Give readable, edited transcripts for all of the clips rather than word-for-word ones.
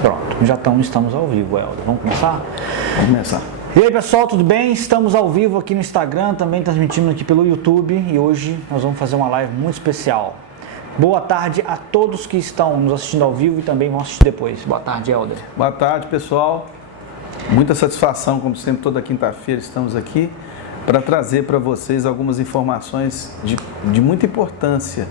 Pronto, estamos ao vivo, Helder. Vamos começar? Vamos começar. E aí, pessoal, tudo bem? Estamos ao vivo aqui no Instagram, também transmitindo aqui pelo YouTube, e hoje nós vamos fazer uma live muito especial. Boa tarde a todos que estão nos assistindo ao vivo e também vão assistir depois. Boa tarde, Helder. Boa tarde, pessoal. Muita satisfação, como sempre, toda quinta-feira estamos aqui para trazer para vocês algumas informações de muita importância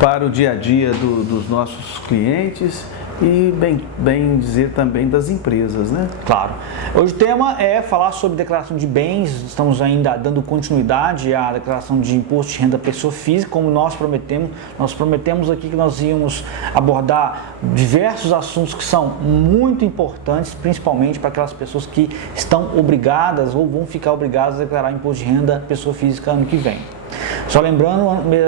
para o dia a dia dos nossos clientes e, bem dizer, também das empresas, né? Claro. Hoje o tema é falar sobre declaração de bens. Estamos ainda dando continuidade à declaração de imposto de renda pessoa física, como nós prometemos. Nós prometemos aqui que nós íamos abordar diversos assuntos que são muito importantes, principalmente para aquelas pessoas que estão obrigadas ou vão ficar obrigadas a declarar imposto de renda pessoa física ano que vem. Só lembrando,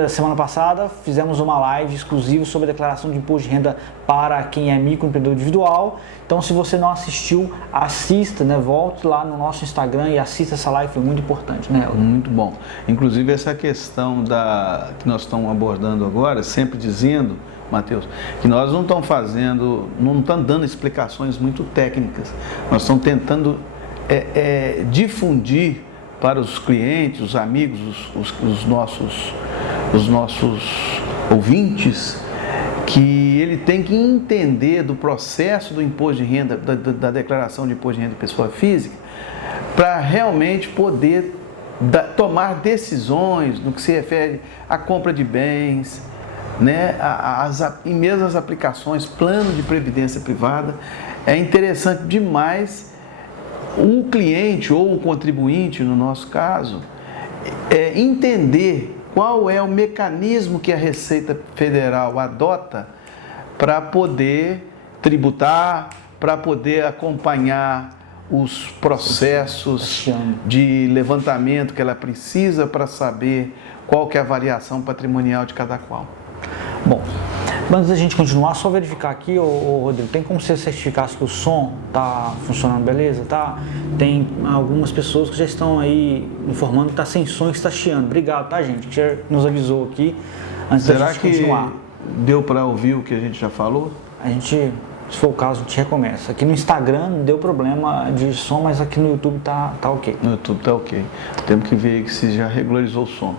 semana passada fizemos uma live exclusiva sobre a declaração de imposto de renda para quem é microempreendedor individual. Então, se você não assistiu, assista, né? Volte lá no nosso Instagram e assista essa live, foi muito importante, né? Muito bom. Inclusive, essa questão que nós estamos abordando agora, sempre dizendo, Matheus, que nós não estamos dando explicações muito técnicas. Nós estamos tentando difundir para os clientes, os amigos, os nossos ouvintes, que ele tem que entender do processo do imposto de renda, da declaração de imposto de renda de pessoa física, para realmente poder tomar decisões no que se refere à compra de bens, né, e mesmo as aplicações, plano de previdência privada. É interessante demais o cliente ou o contribuinte, no nosso caso, entender qual é o mecanismo que a Receita Federal adota para poder tributar, para poder acompanhar os processos de levantamento que ela precisa para saber qual que é a variação patrimonial de cada qual. Bom, antes da gente continuar, só verificar aqui, Rodrigo, tem como você certificar se o som está funcionando beleza? Tá? Tem algumas pessoas que já estão aí informando que está sem som e está chiando. Obrigado, tá, gente? Que já nos avisou aqui antes da gente continuar. Será que deu para ouvir o que a gente já falou? A gente, se for o caso, a gente recomeça. Aqui no Instagram deu problema de som, mas aqui no YouTube tá ok. No YouTube tá ok. Temos que ver aí se já regularizou o som.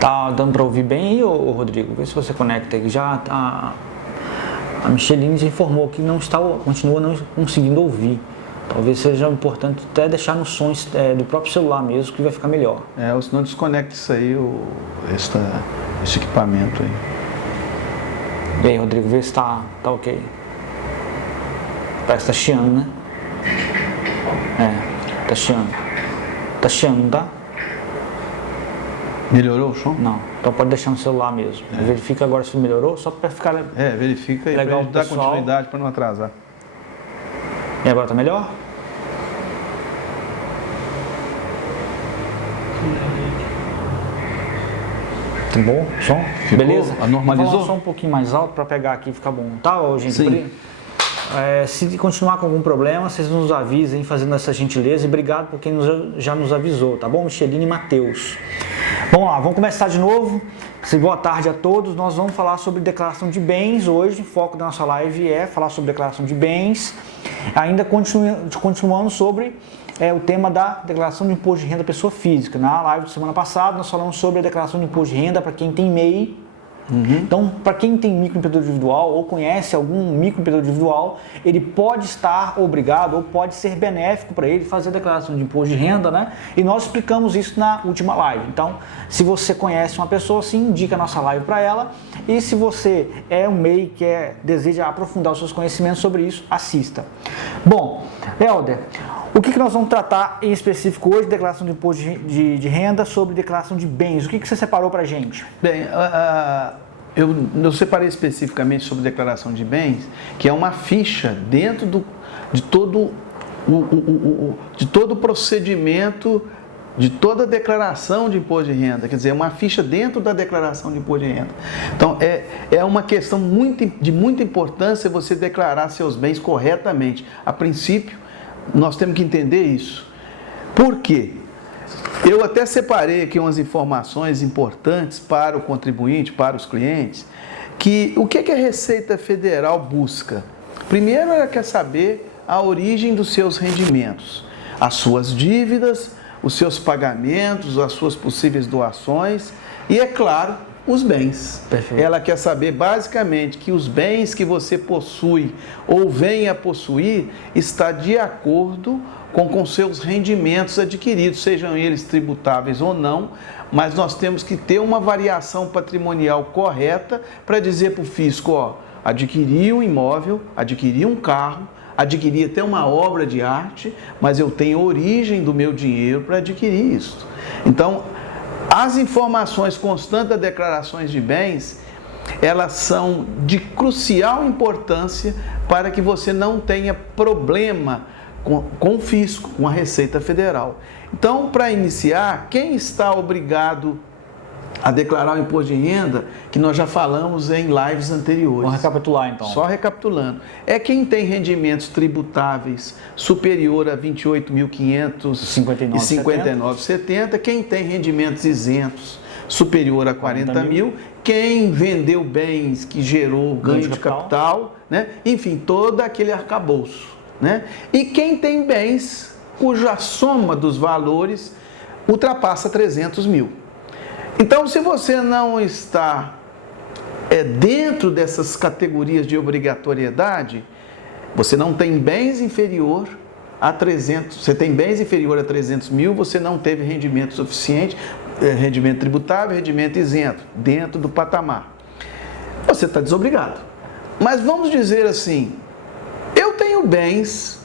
Tá dando para ouvir bem aí, Rodrigo? Vê se você conecta aí. Já a Micheline já informou que continua não conseguindo ouvir. Talvez seja importante até deixar no som do próprio celular mesmo, que vai ficar melhor. Ou senão desconecta isso aí, esse equipamento aí. Bem, Rodrigo, vê se tá ok. Parece que tá chiando, né? Tá chiando. Tá chiando, não tá? Melhorou o som? Não, então pode deixar no celular mesmo. Verifica agora se melhorou, só para ficar verifica aí, legal para dar continuidade, para não atrasar. E agora tá melhor? Tá bom? Som? Ficou, beleza? normalizou? Vou falar só um pouquinho mais alto para pegar aqui e ficar bom, tá, gente? Sim. Se continuar com algum problema, vocês nos avisem fazendo essa gentileza e obrigado por quem já nos avisou, tá bom? Micheline e Matheus. Vamos lá, vamos começar de novo. Boa tarde a todos. Nós vamos falar sobre declaração de bens hoje. O foco da nossa live é falar sobre declaração de bens. Ainda continuando sobre o tema da declaração de imposto de renda pessoa física. Na live de semana passada, nós falamos sobre a declaração de imposto de renda para quem tem MEI. Então, para quem tem microempreendedor individual ou conhece algum microempreendedor individual, ele pode estar obrigado ou pode ser benéfico para ele fazer a declaração de imposto de renda, né? E nós explicamos isso na última live. Então, se você conhece uma pessoa assim, indica a nossa live para ela. E se você é um MEI que deseja aprofundar os seus conhecimentos sobre isso, assista. Bom, Helder, o que nós vamos tratar em específico hoje? Declaração de imposto de renda, sobre declaração de bens. O que você separou para a gente? Bem, eu separei especificamente sobre declaração de bens, que é uma ficha dentro de todo o procedimento de toda a declaração de imposto de renda, quer dizer, uma ficha dentro da declaração de imposto de renda. Então, é uma questão de muita importância você declarar seus bens corretamente. A princípio, nós temos que entender isso. Por quê? Eu até separei aqui umas informações importantes para o contribuinte, para os clientes, que o que a Receita Federal busca? Primeiro, ela quer saber a origem dos seus rendimentos, as suas dívidas, os seus pagamentos, as suas possíveis doações e, é claro, os bens. Perfeito. Ela quer saber basicamente que os bens que você possui ou venha a possuir está de acordo com seus rendimentos adquiridos, sejam eles tributáveis ou não, mas nós temos que ter uma variação patrimonial correta para dizer para o fisco, ó, adquiri um imóvel, adquiri um carro, adquiri até uma obra de arte, mas eu tenho origem do meu dinheiro para adquirir isso. Então, as informações constantes das declarações de bens, elas são de crucial importância para que você não tenha problema com o fisco, com a Receita Federal. Então, para iniciar, quem está obrigado a declarar o imposto de renda, que nós já falamos em lives anteriores. Vamos recapitular então. Só recapitulando. É quem tem rendimentos tributáveis superior a R$ 28.559,70, quem tem rendimentos isentos superior a 40 mil, quem vendeu bens que gerou ganho de capital, né? Enfim, todo aquele arcabouço, né? E quem tem bens cuja soma dos valores ultrapassa 300 mil. Então, se você não está dentro dessas categorias de obrigatoriedade, você não tem bens inferior a 300, você tem bens inferior a 300 mil, você não teve rendimento suficiente, rendimento tributável, rendimento isento, dentro do patamar. Você está desobrigado. Mas vamos dizer assim, eu tenho bens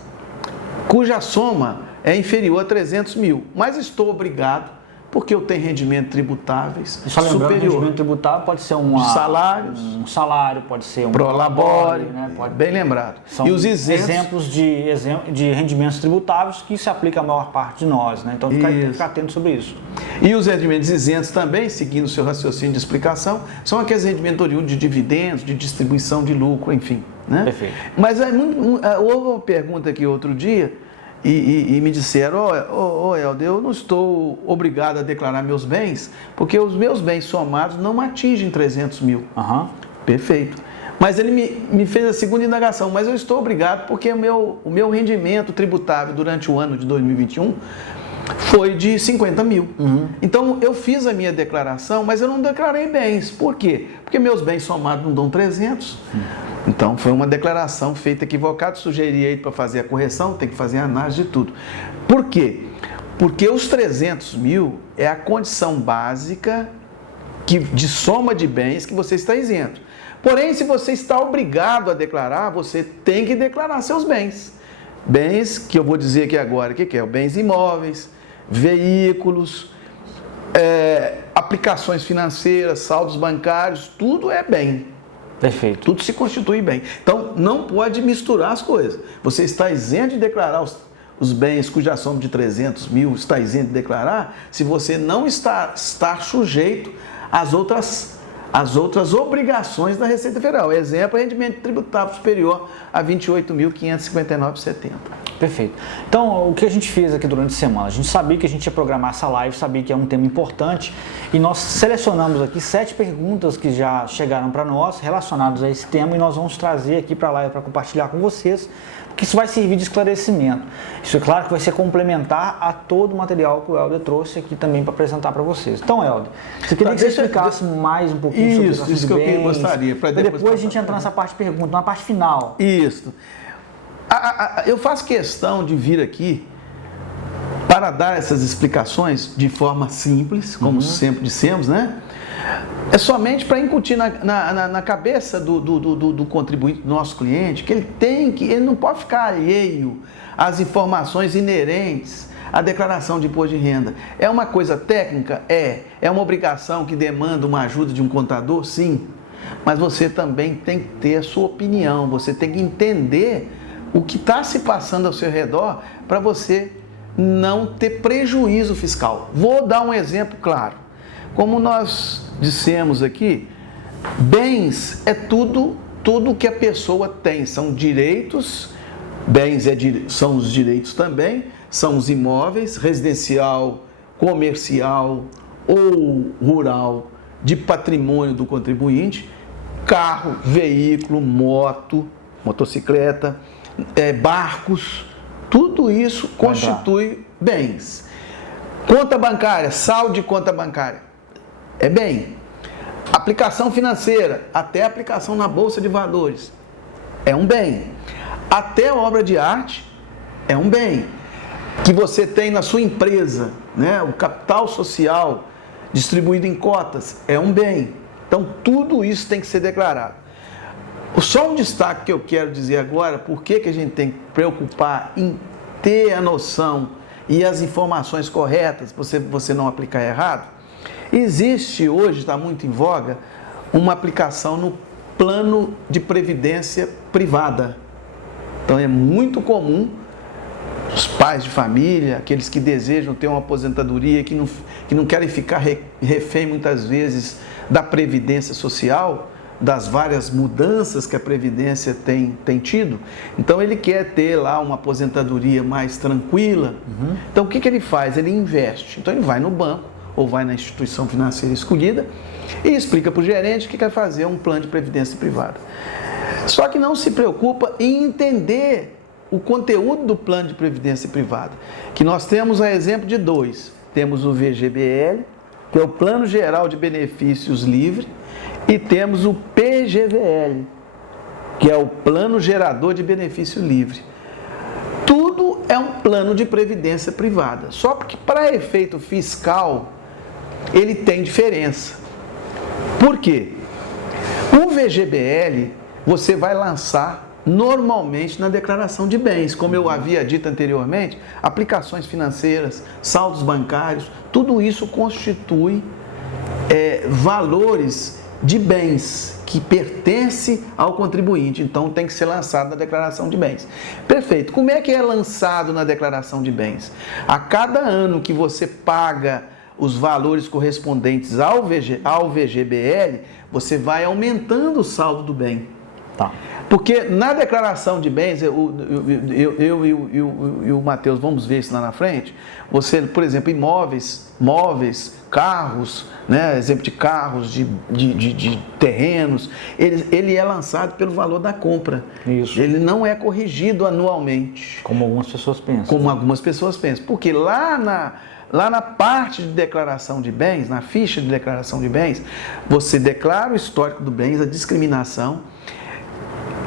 cuja soma é inferior a 300 mil, mas estou obrigado porque eu tenho rendimento tributáveis superior. Rendimento tributável pode ser um salário, pode ser um prolabore, né? Bem lembrado. São e os exemplos de rendimentos tributáveis que se aplica a maior parte de nós, né? Então tem que ficar atento sobre isso. E os rendimentos isentos também, seguindo o seu raciocínio de explicação, são aqueles rendimentos oriundos de dividendos, de distribuição de lucro, enfim. Né? Perfeito. Mas houve uma pergunta aqui outro dia, e me disseram, Helder, eu não estou obrigado a declarar meus bens, porque os meus bens somados não atingem 300 mil. Uhum. Perfeito. Mas ele me fez a segunda indagação, mas eu estou obrigado porque o meu rendimento tributável durante o ano de 2021 foi de 50 mil. Uhum. Então, eu fiz a minha declaração, mas eu não declarei bens. Por quê? Porque meus bens somados não dão 300. Então, foi uma declaração feita equivocada, sugeri aí para fazer a correção, tem que fazer a análise de tudo. Por quê? Porque os 300 mil é a condição básica de soma de bens que você está isento. Porém, se você está obrigado a declarar, você tem que declarar seus bens. Bens que eu vou dizer aqui agora, o que é? Bens imóveis, veículos, aplicações financeiras, saldos bancários, tudo é bem. Perfeito. Tudo se constitui bem. Então, não pode misturar as coisas. Você está isento de declarar os bens cuja soma de 300 mil, está isento de declarar, se você não está sujeito às outras obrigações da Receita Federal. Exemplo, rendimento tributável superior a R$ 28.559,70. Perfeito. Então, o que a gente fez aqui durante a semana? A gente sabia que a gente ia programar essa live, sabia que é um tema importante e nós selecionamos aqui 7 perguntas que já chegaram para nós relacionadas a esse tema e nós vamos trazer aqui para a live para compartilhar com vocês, porque isso vai servir de esclarecimento. Isso é claro que vai ser complementar a todo o material que o Helder trouxe aqui também para apresentar para vocês. Então, Helder, você queria que você explicasse mais um pouquinho sobre isso que eu gostaria. Para depois a gente entrar nessa parte de pergunta, na parte final. Isso. Eu faço questão de vir aqui para dar essas explicações de forma simples, como sempre dissemos, né? É somente para incutir na cabeça do contribuinte, do nosso cliente, que ele não pode ficar alheio às informações inerentes à declaração de imposto de renda. É uma coisa técnica? É uma obrigação que demanda uma ajuda de um contador? Sim. Mas você também tem que ter a sua opinião, você tem que entender o que está se passando ao seu redor para você não ter prejuízo fiscal. Vou dar um exemplo claro. Como nós dissemos aqui, bens é tudo que a pessoa tem, são direitos, bens são os direitos também, são os imóveis, residencial, comercial ou rural, de patrimônio do contribuinte, carro, veículo, moto, motocicleta, barcos, tudo isso constitui bens. Conta bancária, saldo de conta bancária, é bem. Aplicação financeira, até aplicação na Bolsa de Valores, é um bem. Até obra de arte, é um bem. Que você tem na sua empresa, né? O capital social distribuído em cotas, é um bem. Então, tudo isso tem que ser declarado. Só um destaque que eu quero dizer agora, por que a gente tem que preocupar em ter a noção e as informações corretas, para você não aplicar errado. Existe hoje, está muito em voga, uma aplicação no plano de previdência privada. Então é muito comum os pais de família, aqueles que desejam ter uma aposentadoria, que não querem ficar refém muitas vezes da previdência social, das várias mudanças que a previdência tem tido. Então ele quer ter lá uma aposentadoria mais tranquila. Então o que ele faz? Ele investe. Então ele vai no banco ou vai na instituição financeira escolhida e explica para o gerente que quer fazer um plano de previdência privada. Só que não se preocupa em entender o conteúdo do plano de previdência privada, que nós temos a exemplo de dois. Temos o VGBL, que é o Plano Geral de Benefícios Livre, e temos o PGVL, que é o Plano Gerador de Benefício Livre. Tudo é um plano de previdência privada, só que para efeito fiscal ele tem diferença. Por quê? O VGBL você vai lançar normalmente na declaração de bens, como eu havia dito anteriormente, aplicações financeiras, saldos bancários, tudo isso constitui valores de bens que pertencem ao contribuinte, então tem que ser lançado na declaração de bens. Perfeito. Como é que é lançado na declaração de bens? A cada ano que você paga os valores correspondentes ao VGBL, você vai aumentando o saldo do bem. Tá. Porque na declaração de bens, eu e o Matheus vamos ver isso lá na frente, você, por exemplo, móveis, carros, né, exemplo de carros, de terrenos, ele é lançado pelo valor da compra. Isso. Ele não é corrigido anualmente. Como algumas pessoas pensam. Como algumas pessoas pensam. Porque lá na parte de declaração de bens, na ficha de declaração de bens, você declara o histórico do bens, a discriminação,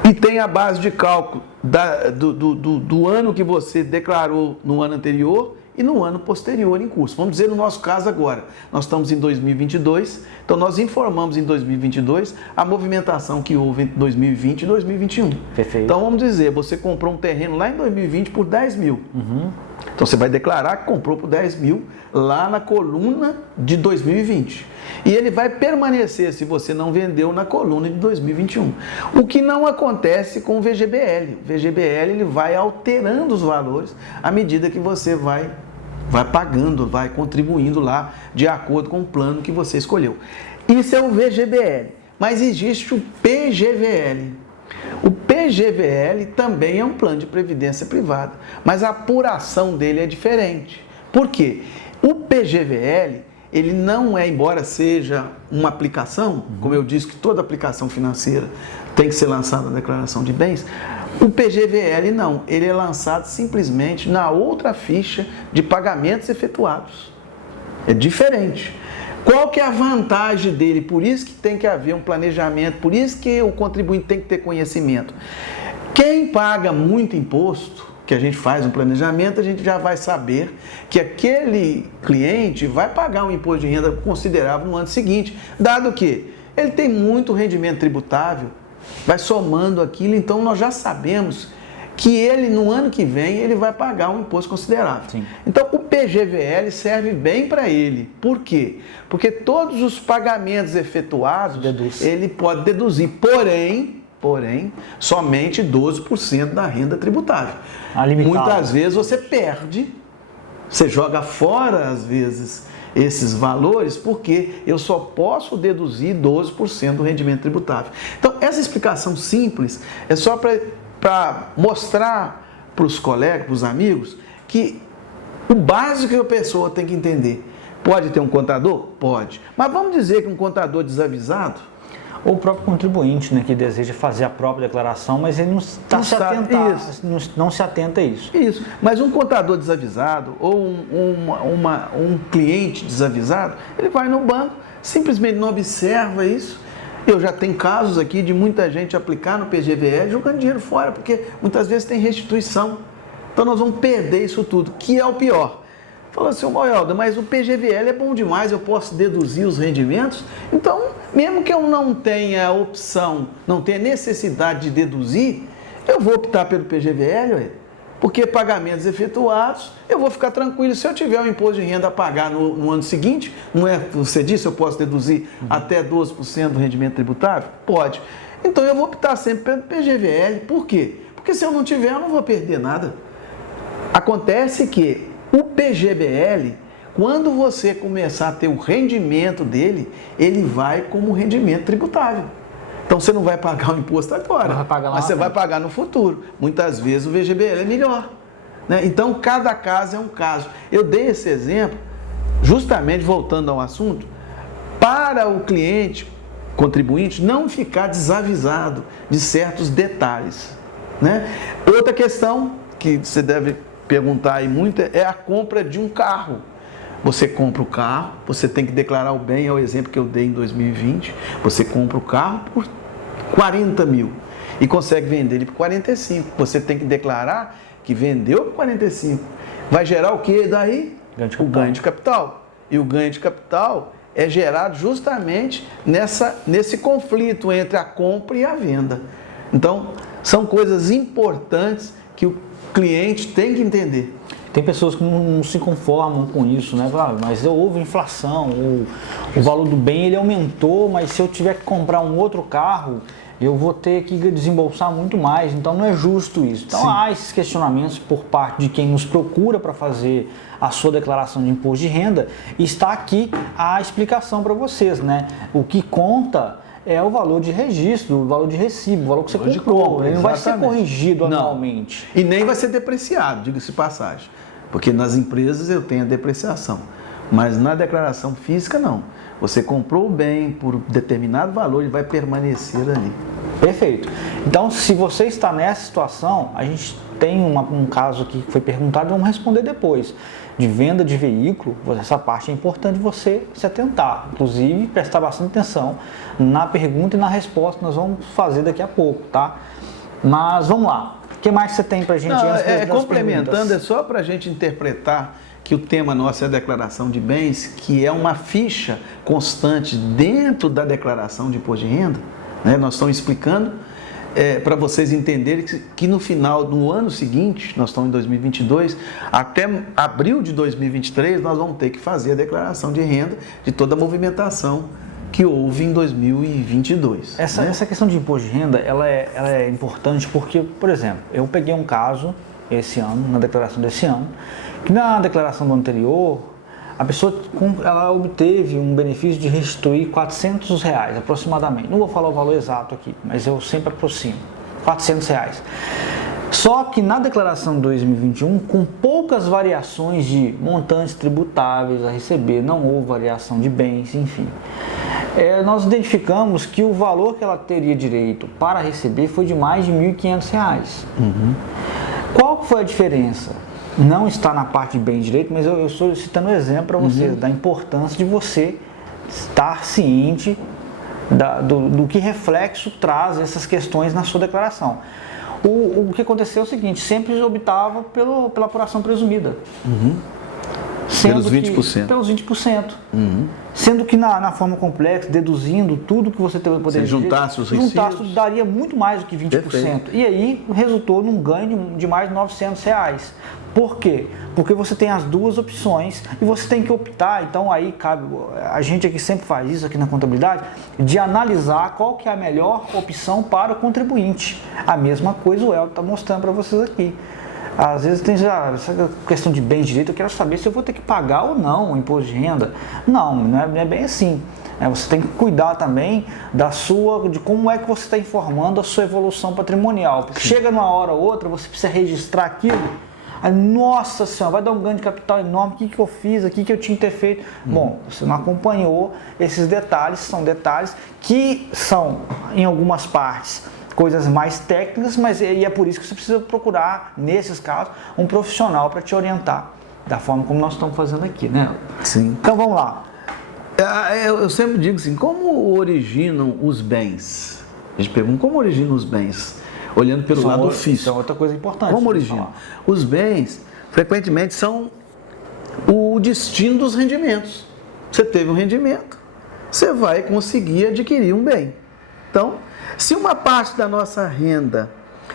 e tem a base de cálculo do ano que você declarou no ano anterior e no ano posterior em curso. Vamos dizer no nosso caso agora, nós estamos em 2022, então nós informamos em 2022 a movimentação que houve entre 2020 e 2021. Perfeito. Então vamos dizer, você comprou um terreno lá em 2020 por 10 mil. Então você vai declarar que comprou por 10 mil lá na coluna de 2020. E ele vai permanecer, se você não vendeu, na coluna de 2021. O que não acontece com o VGBL. O VGBL ele vai alterando os valores à medida que você vai pagando, vai contribuindo lá de acordo com o plano que você escolheu. Isso é o VGBL. Mas existe o PGVL. O PGVL também é um plano de previdência privada, mas a apuração dele é diferente. Por quê? O PGVL, ele não é, embora seja uma aplicação, como eu disse que toda aplicação financeira tem que ser lançada na declaração de bens, o PGVL não, ele é lançado simplesmente na outra ficha de pagamentos efetuados. É diferente. Qual que é a vantagem dele? Por isso que tem que haver um planejamento, por isso que o contribuinte tem que ter conhecimento. Quem paga muito imposto, que a gente faz um planejamento, a gente já vai saber que aquele cliente vai pagar um imposto de renda considerável no ano seguinte, dado que ele tem muito rendimento tributável, vai somando aquilo, então nós já sabemos que ele, no ano que vem, ele vai pagar um imposto considerável. Sim. Então, o PGVL serve bem para ele. Por quê? Porque todos os pagamentos efetuados, ele pode deduzir, porém, somente 12% da renda tributável. Muitas vezes você perde Você joga fora, às vezes, esses valores, porque eu só posso deduzir 12% do rendimento tributável. Então, essa explicação simples é só para mostrar para os colegas, para os amigos, que o básico que a pessoa tem que entender. Pode ter um contador? Pode. Mas vamos dizer que um contador desavisado, ou o próprio contribuinte, né, que deseja fazer a própria declaração, mas ele não se atenta a isso. Isso. Mas um contador desavisado ou um cliente desavisado, ele vai no banco, simplesmente não observa isso. Eu já tenho casos aqui de muita gente aplicar no PGBL jogando dinheiro fora, porque muitas vezes tem restituição. Então nós vamos perder isso tudo, que é o pior. Falou assim, Moelda, mas o PGBL é bom demais, eu posso deduzir os rendimentos. Então, mesmo que eu não tenha opção, não tenha necessidade de deduzir, eu vou optar pelo PGBL, ué, porque pagamentos efetuados, eu vou ficar tranquilo. Se eu tiver um imposto de renda a pagar no ano seguinte, não é, você disse, eu posso deduzir até 12% do rendimento tributável? Pode. Então, eu vou optar sempre pelo PGBL. Por quê? Porque se eu não tiver, eu não vou perder nada. Acontece que o PGBL, quando você começar a ter o rendimento dele, ele vai como rendimento tributável. Então você não vai pagar o imposto agora, mas você vai pagar no futuro. Muitas vezes o VGBL é melhor, né? Então cada caso é um caso. Eu dei esse exemplo, justamente voltando ao assunto, para o cliente, contribuinte, não ficar desavisado de certos detalhes, né? Outra questão que você deve perguntar aí muito é a compra de um carro. Você compra o carro, você tem que declarar o bem, é o exemplo que eu dei em 2020. Você compra o carro por 40 mil e consegue vender ele por 45. Você tem que declarar que vendeu por 45. Vai gerar o que daí? O ganho de capital. E o ganho de capital é gerado justamente nesse conflito entre a compra e a venda. Então, são coisas importantes que o cliente tem que entender. Tem pessoas que não se conformam com isso, né? Mas houve inflação, o valor do bem ele aumentou, mas se eu tiver que comprar um outro carro, eu vou ter que desembolsar muito mais, então não é justo isso. Então há esses questionamentos por parte de quem nos procura para fazer a sua declaração de imposto de renda, e está aqui a explicação para vocês, né? O que conta é o valor de registro, o valor de recibo, o valor que você comprou. Ele não vai ser corrigido anualmente. E nem vai ser depreciado, diga-se de passagem. Porque nas empresas eu tenho a depreciação, mas na declaração física não. Você comprou o bem por determinado valor, ele vai permanecer ali. Perfeito. Então, se você está nessa situação, a gente tem um caso aqui que foi perguntado, vamos responder depois. De venda de veículo, essa parte é importante você se atentar, inclusive prestar bastante atenção na pergunta e na resposta que nós vamos fazer daqui a pouco, tá? Mas vamos lá, o que mais você tem pra gente? Complementando, é só para a gente interpretar que o tema nosso é a declaração de bens, que é uma ficha constante dentro da declaração de imposto de renda, né? Nós estamos explicando para vocês entenderem que no final do ano seguinte, nós estamos em 2022, até abril de 2023, nós vamos ter que fazer a declaração de renda de toda a movimentação que houve em 2022. Essa questão de imposto de renda, ela é importante porque, por exemplo, eu peguei um caso esse ano, na declaração desse ano, que na declaração do anterior, a pessoa ela obteve um benefício de restituir R$400 aproximadamente. Não vou falar o valor exato aqui, mas eu sempre aproximo. R$400. Só que na declaração de 2021, com poucas variações de montantes tributáveis a receber, não houve variação de bens, enfim. Nós identificamos que o valor que ela teria direito para receber foi de mais de R$1.500. Qual foi a diferença? Não está na parte de bem e direito, mas eu estou citando um exemplo para vocês, da importância de você estar ciente do que reflexo traz essas questões na sua declaração. O que aconteceu é o seguinte, sempre optava pela apuração presumida. Pelos 20%. Pelos 20%. Sendo que na forma complexa, deduzindo tudo que você poderia... Se juntasse os recibos... daria muito mais do que 20%. Perfeito. E aí resultou num ganho de mais de R$900. Por quê? Porque você tem as duas opções e você tem que optar, então aí cabe, a gente aqui sempre faz isso aqui na contabilidade, de analisar qual que é a melhor opção para o contribuinte. A mesma coisa o Elton está mostrando para vocês aqui. Às vezes tem essa questão de bem direito, eu quero saber se eu vou ter que pagar ou não o imposto de renda. Não é bem assim. Você tem que cuidar também de como é que você está informando a sua evolução patrimonial. Porque chega numa hora ou outra, você precisa registrar aquilo. Aí, nossa senhora, vai dar um ganho de capital enorme, o que eu fiz, o que eu tinha que ter feito? Bom, você não acompanhou esses detalhes, são detalhes que são, em algumas partes, coisas mais técnicas, mas é por isso que você precisa procurar, nesses casos, um profissional para te orientar, da forma como nós estamos fazendo aqui, né? Sim. Então vamos lá. Eu sempre digo assim, como originam os bens? A gente pergunta, como originam os bens? Olhando pelo lado físico. Isso é outra coisa importante. Como originam? Os bens, frequentemente, são o destino dos rendimentos. Você teve um rendimento, você vai conseguir adquirir um bem. Então, se uma parte da nossa renda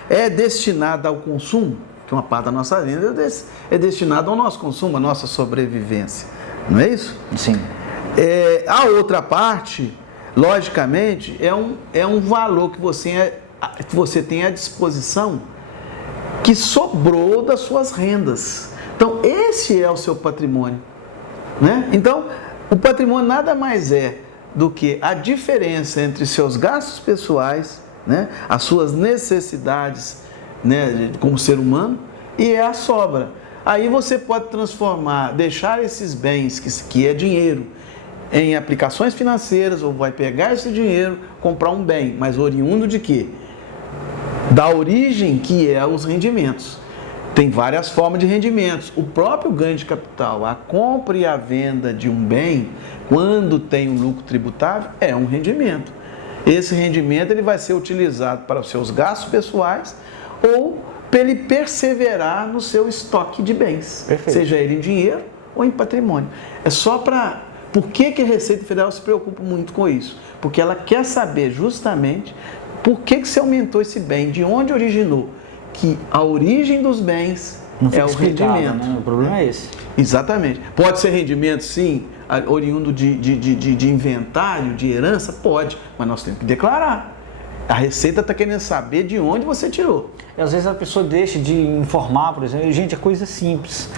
é destinada ao consumo, que uma parte da nossa renda é destinada ao nosso consumo, à nossa sobrevivência, não é isso? Sim. A outra parte, logicamente, é um valor que você tem à disposição que sobrou das suas rendas. Então, esse é o seu patrimônio, né? Então, o patrimônio nada mais é do que a diferença entre seus gastos pessoais, né, as suas necessidades, né, como ser humano, e a sobra. Aí você pode deixar esses bens, que é dinheiro, em aplicações financeiras, ou vai pegar esse dinheiro, comprar um bem, mas oriundo de quê? Da origem que é os rendimentos. Tem várias formas de rendimentos. O próprio ganho de capital, a compra e a venda de um bem, quando tem um lucro tributável, é um rendimento. Esse rendimento ele vai ser utilizado para os seus gastos pessoais ou para ele perseverar no seu estoque de bens. Perfeito. Seja ele em dinheiro ou em patrimônio. É só para... Por que a Receita Federal se preocupa muito com isso? Porque ela quer saber justamente por que você aumentou esse bem, de onde originou. Que a origem dos bens é o rendimento. Né? O problema é esse. Exatamente. Pode ser rendimento, sim, oriundo de inventário, de herança? Pode, mas nós temos que declarar. A Receita está querendo saber de onde você tirou. E às vezes a pessoa deixa de informar, por exemplo, gente, é coisa simples.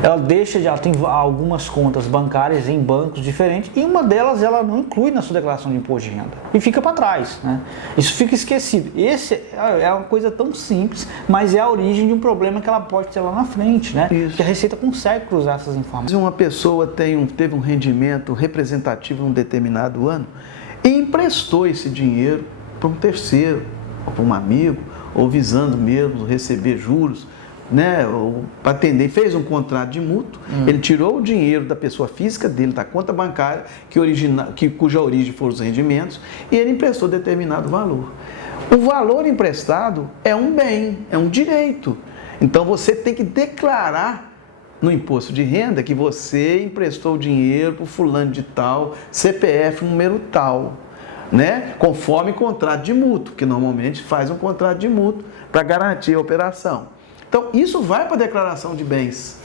Ela tem algumas contas bancárias em bancos diferentes e uma delas ela não inclui na sua declaração de imposto de renda e fica para trás, né? Isso fica esquecido. Esse é uma coisa tão simples, mas é a origem de um problema que ela pode ter lá na frente, né? Isso. Que a Receita consegue cruzar essas informações. Se uma pessoa teve um rendimento representativo em um determinado ano e emprestou esse dinheiro para um terceiro, ou para um amigo, ou visando mesmo receber juros, né, ou para atender, fez um contrato de mútuo, ele tirou o dinheiro da pessoa física dele, da conta bancária, cuja origem foram os rendimentos, e ele emprestou determinado valor. O valor emprestado é um bem, é um direito. Então você tem que declarar no imposto de renda que você emprestou o dinheiro para o fulano de tal, CPF número tal, né? Conforme contrato de mútuo, que normalmente faz um contrato de mútuo para garantir a operação. Então, isso vai para a declaração de bens.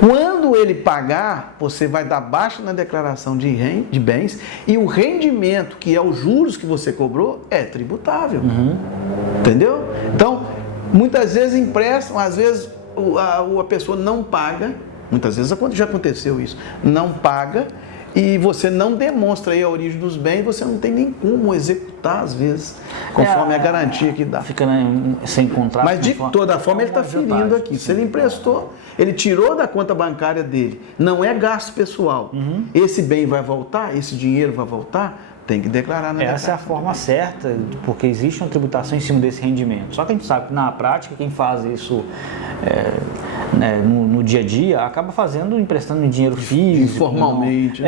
Quando ele pagar, você vai dar baixa na declaração de bens e o rendimento, que é os juros que você cobrou, é tributável. Entendeu? Então, muitas vezes emprestam, às vezes a pessoa não paga, muitas vezes já aconteceu isso, não paga, e você não demonstra aí a origem dos bens, você não tem nem como executar, às vezes, conforme a garantia que dá. Fica sem contrato. Mas de toda forma ele está ferindo aqui. Se ele emprestou, ele tirou da conta bancária dele, não é gasto pessoal. Esse bem vai voltar, esse dinheiro vai voltar, tem que declarar na declaração. Essa é a forma certa, porque existe uma tributação em cima desse rendimento. Só que a gente sabe que na prática, quem faz isso no dia a dia, acaba emprestando em dinheiro físico. Informalmente.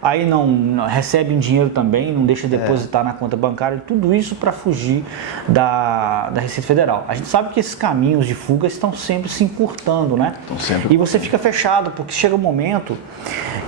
Aí não recebe em dinheiro também, não deixa depositar na conta bancária, tudo isso para fugir da Receita Federal. A gente sabe que esses caminhos de fuga estão sempre se encurtando, né? E você fica fechado, porque chega um momento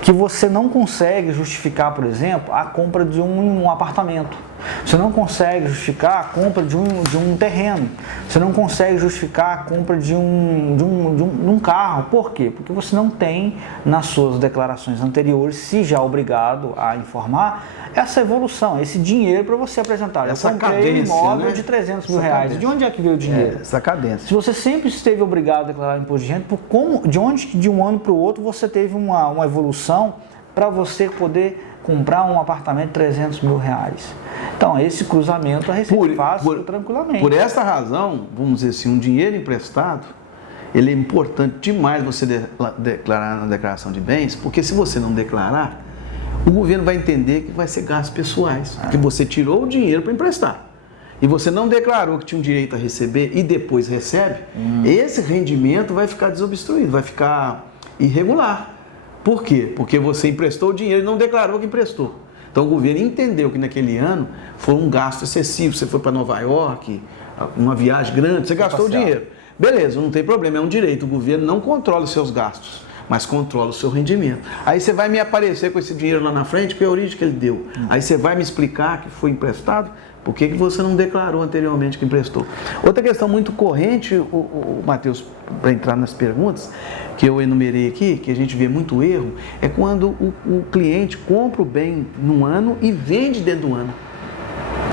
que você não consegue justificar, por exemplo, a compra de um apartamento. Você não consegue justificar a compra de um terreno. Você não consegue justificar a compra de um carro. Por quê? Porque você não tem nas suas declarações anteriores, se já obrigado a informar, essa evolução, esse dinheiro para você apresentar. Essa eu comprei cadência, um imóvel né? de 300 mil Essa reais. cadência. De onde é que veio o dinheiro? Essa cadência. Se você sempre esteve obrigado a declarar imposto de renda, de onde de um ano para o outro você teve uma evolução para você poder comprar um apartamento de 300 mil reais? Então, esse cruzamento a Receita faz tranquilamente. Por essa razão, vamos dizer assim, um dinheiro emprestado, ele é importante demais você declarar na declaração de bens, porque se você não declarar, o governo vai entender que vai ser gastos pessoais, porque você tirou o dinheiro para emprestar e você não declarou que tinha um direito a receber e depois recebe, esse rendimento vai ficar desobstruído, vai ficar irregular. Por quê? Porque você emprestou o dinheiro e não declarou que emprestou. Então o governo entendeu que naquele ano foi um gasto excessivo, você foi para Nova York, uma viagem grande, você gastou o dinheiro. Beleza, não tem problema, é um direito, o governo não controla os seus gastos, mas controla o seu rendimento. Aí você vai me aparecer com esse dinheiro lá na frente, que é a origem que ele deu. Aí você vai me explicar que foi emprestado, por que você não declarou anteriormente que emprestou? Outra questão muito corrente, Matheus, para entrar nas perguntas, que eu enumerei aqui, que a gente vê muito erro, é quando o cliente compra o bem num ano e vende dentro do ano.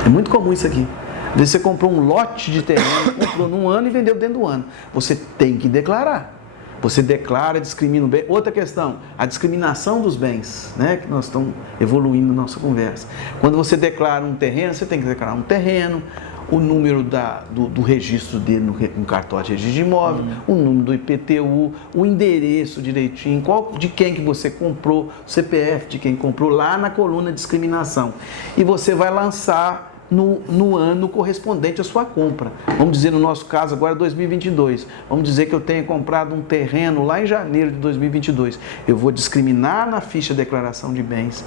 É muito comum isso aqui. Às vezes você comprou um lote de terreno, comprou num ano e vendeu dentro do ano. Você tem que declarar. Você declara, discrimina o bem. Outra questão, a discriminação dos bens, né? Que nós estamos evoluindo na nossa conversa. Quando você declara um terreno, você tem que declarar um terreno, o número do registro dele no cartório de registro de imóvel, o número do IPTU, o endereço direitinho, de quem que você comprou, o CPF de quem comprou, lá na coluna discriminação. E você vai lançar no ano correspondente à sua compra. Vamos dizer, no nosso caso agora 2022, vamos dizer que eu tenha comprado um terreno lá em janeiro de 2022. Eu vou discriminar na ficha de declaração de bens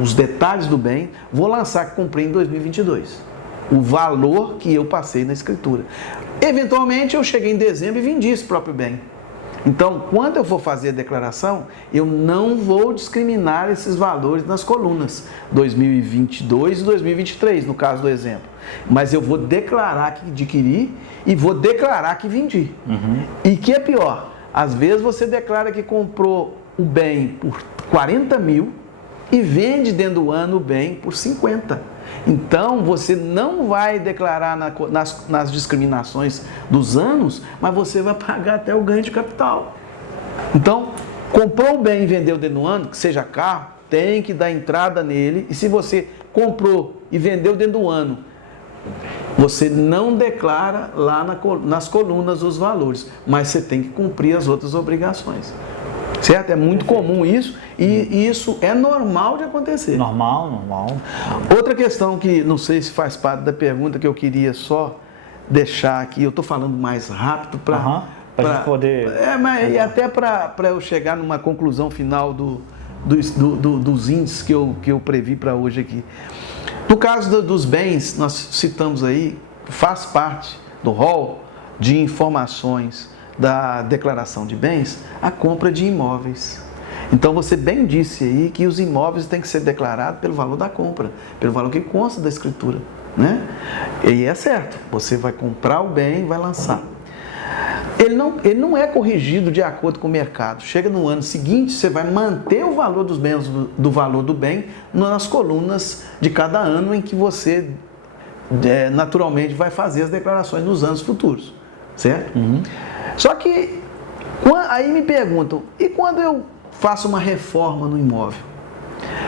os detalhes do bem, vou lançar que comprei em 2022. O valor que eu passei na escritura. Eventualmente eu cheguei em dezembro e vendi esse próprio bem. Então, quando eu for fazer a declaração, eu não vou discriminar esses valores nas colunas 2022 e 2023, no caso do exemplo. Mas eu vou declarar que adquiri e vou declarar que vendi. E que é pior, às vezes você declara que comprou o bem por 40 mil e vende dentro do ano o bem por 50. Então, você não vai declarar nas discriminações dos anos, mas você vai pagar até o ganho de capital. Então, comprou o bem e vendeu dentro do ano, que seja carro, tem que dar entrada nele. E se você comprou e vendeu dentro do ano, você não declara lá nas colunas os valores, mas você tem que cumprir as outras obrigações. Certo? É muito comum isso e isso é normal de acontecer. Normal. Outra questão que não sei se faz parte da pergunta que eu queria só deixar aqui, eu estou falando mais rápido para a gente poder... E até para eu chegar numa conclusão final dos índices que eu previ para hoje aqui. No caso dos bens, nós citamos aí, faz parte do rol de informações da declaração de bens, a compra de imóveis. Então você bem disse aí que os imóveis têm que ser declarados pelo valor da compra, pelo valor que consta da escritura, né? E é certo, você vai comprar o bem e vai lançar. Ele não é corrigido de acordo com o mercado. Chega no ano seguinte, você vai manter o valor dos bens, do valor do bem nas colunas de cada ano em que você naturalmente vai fazer as declarações nos anos futuros, certo? Só que, aí me perguntam, e quando eu faço uma reforma no imóvel?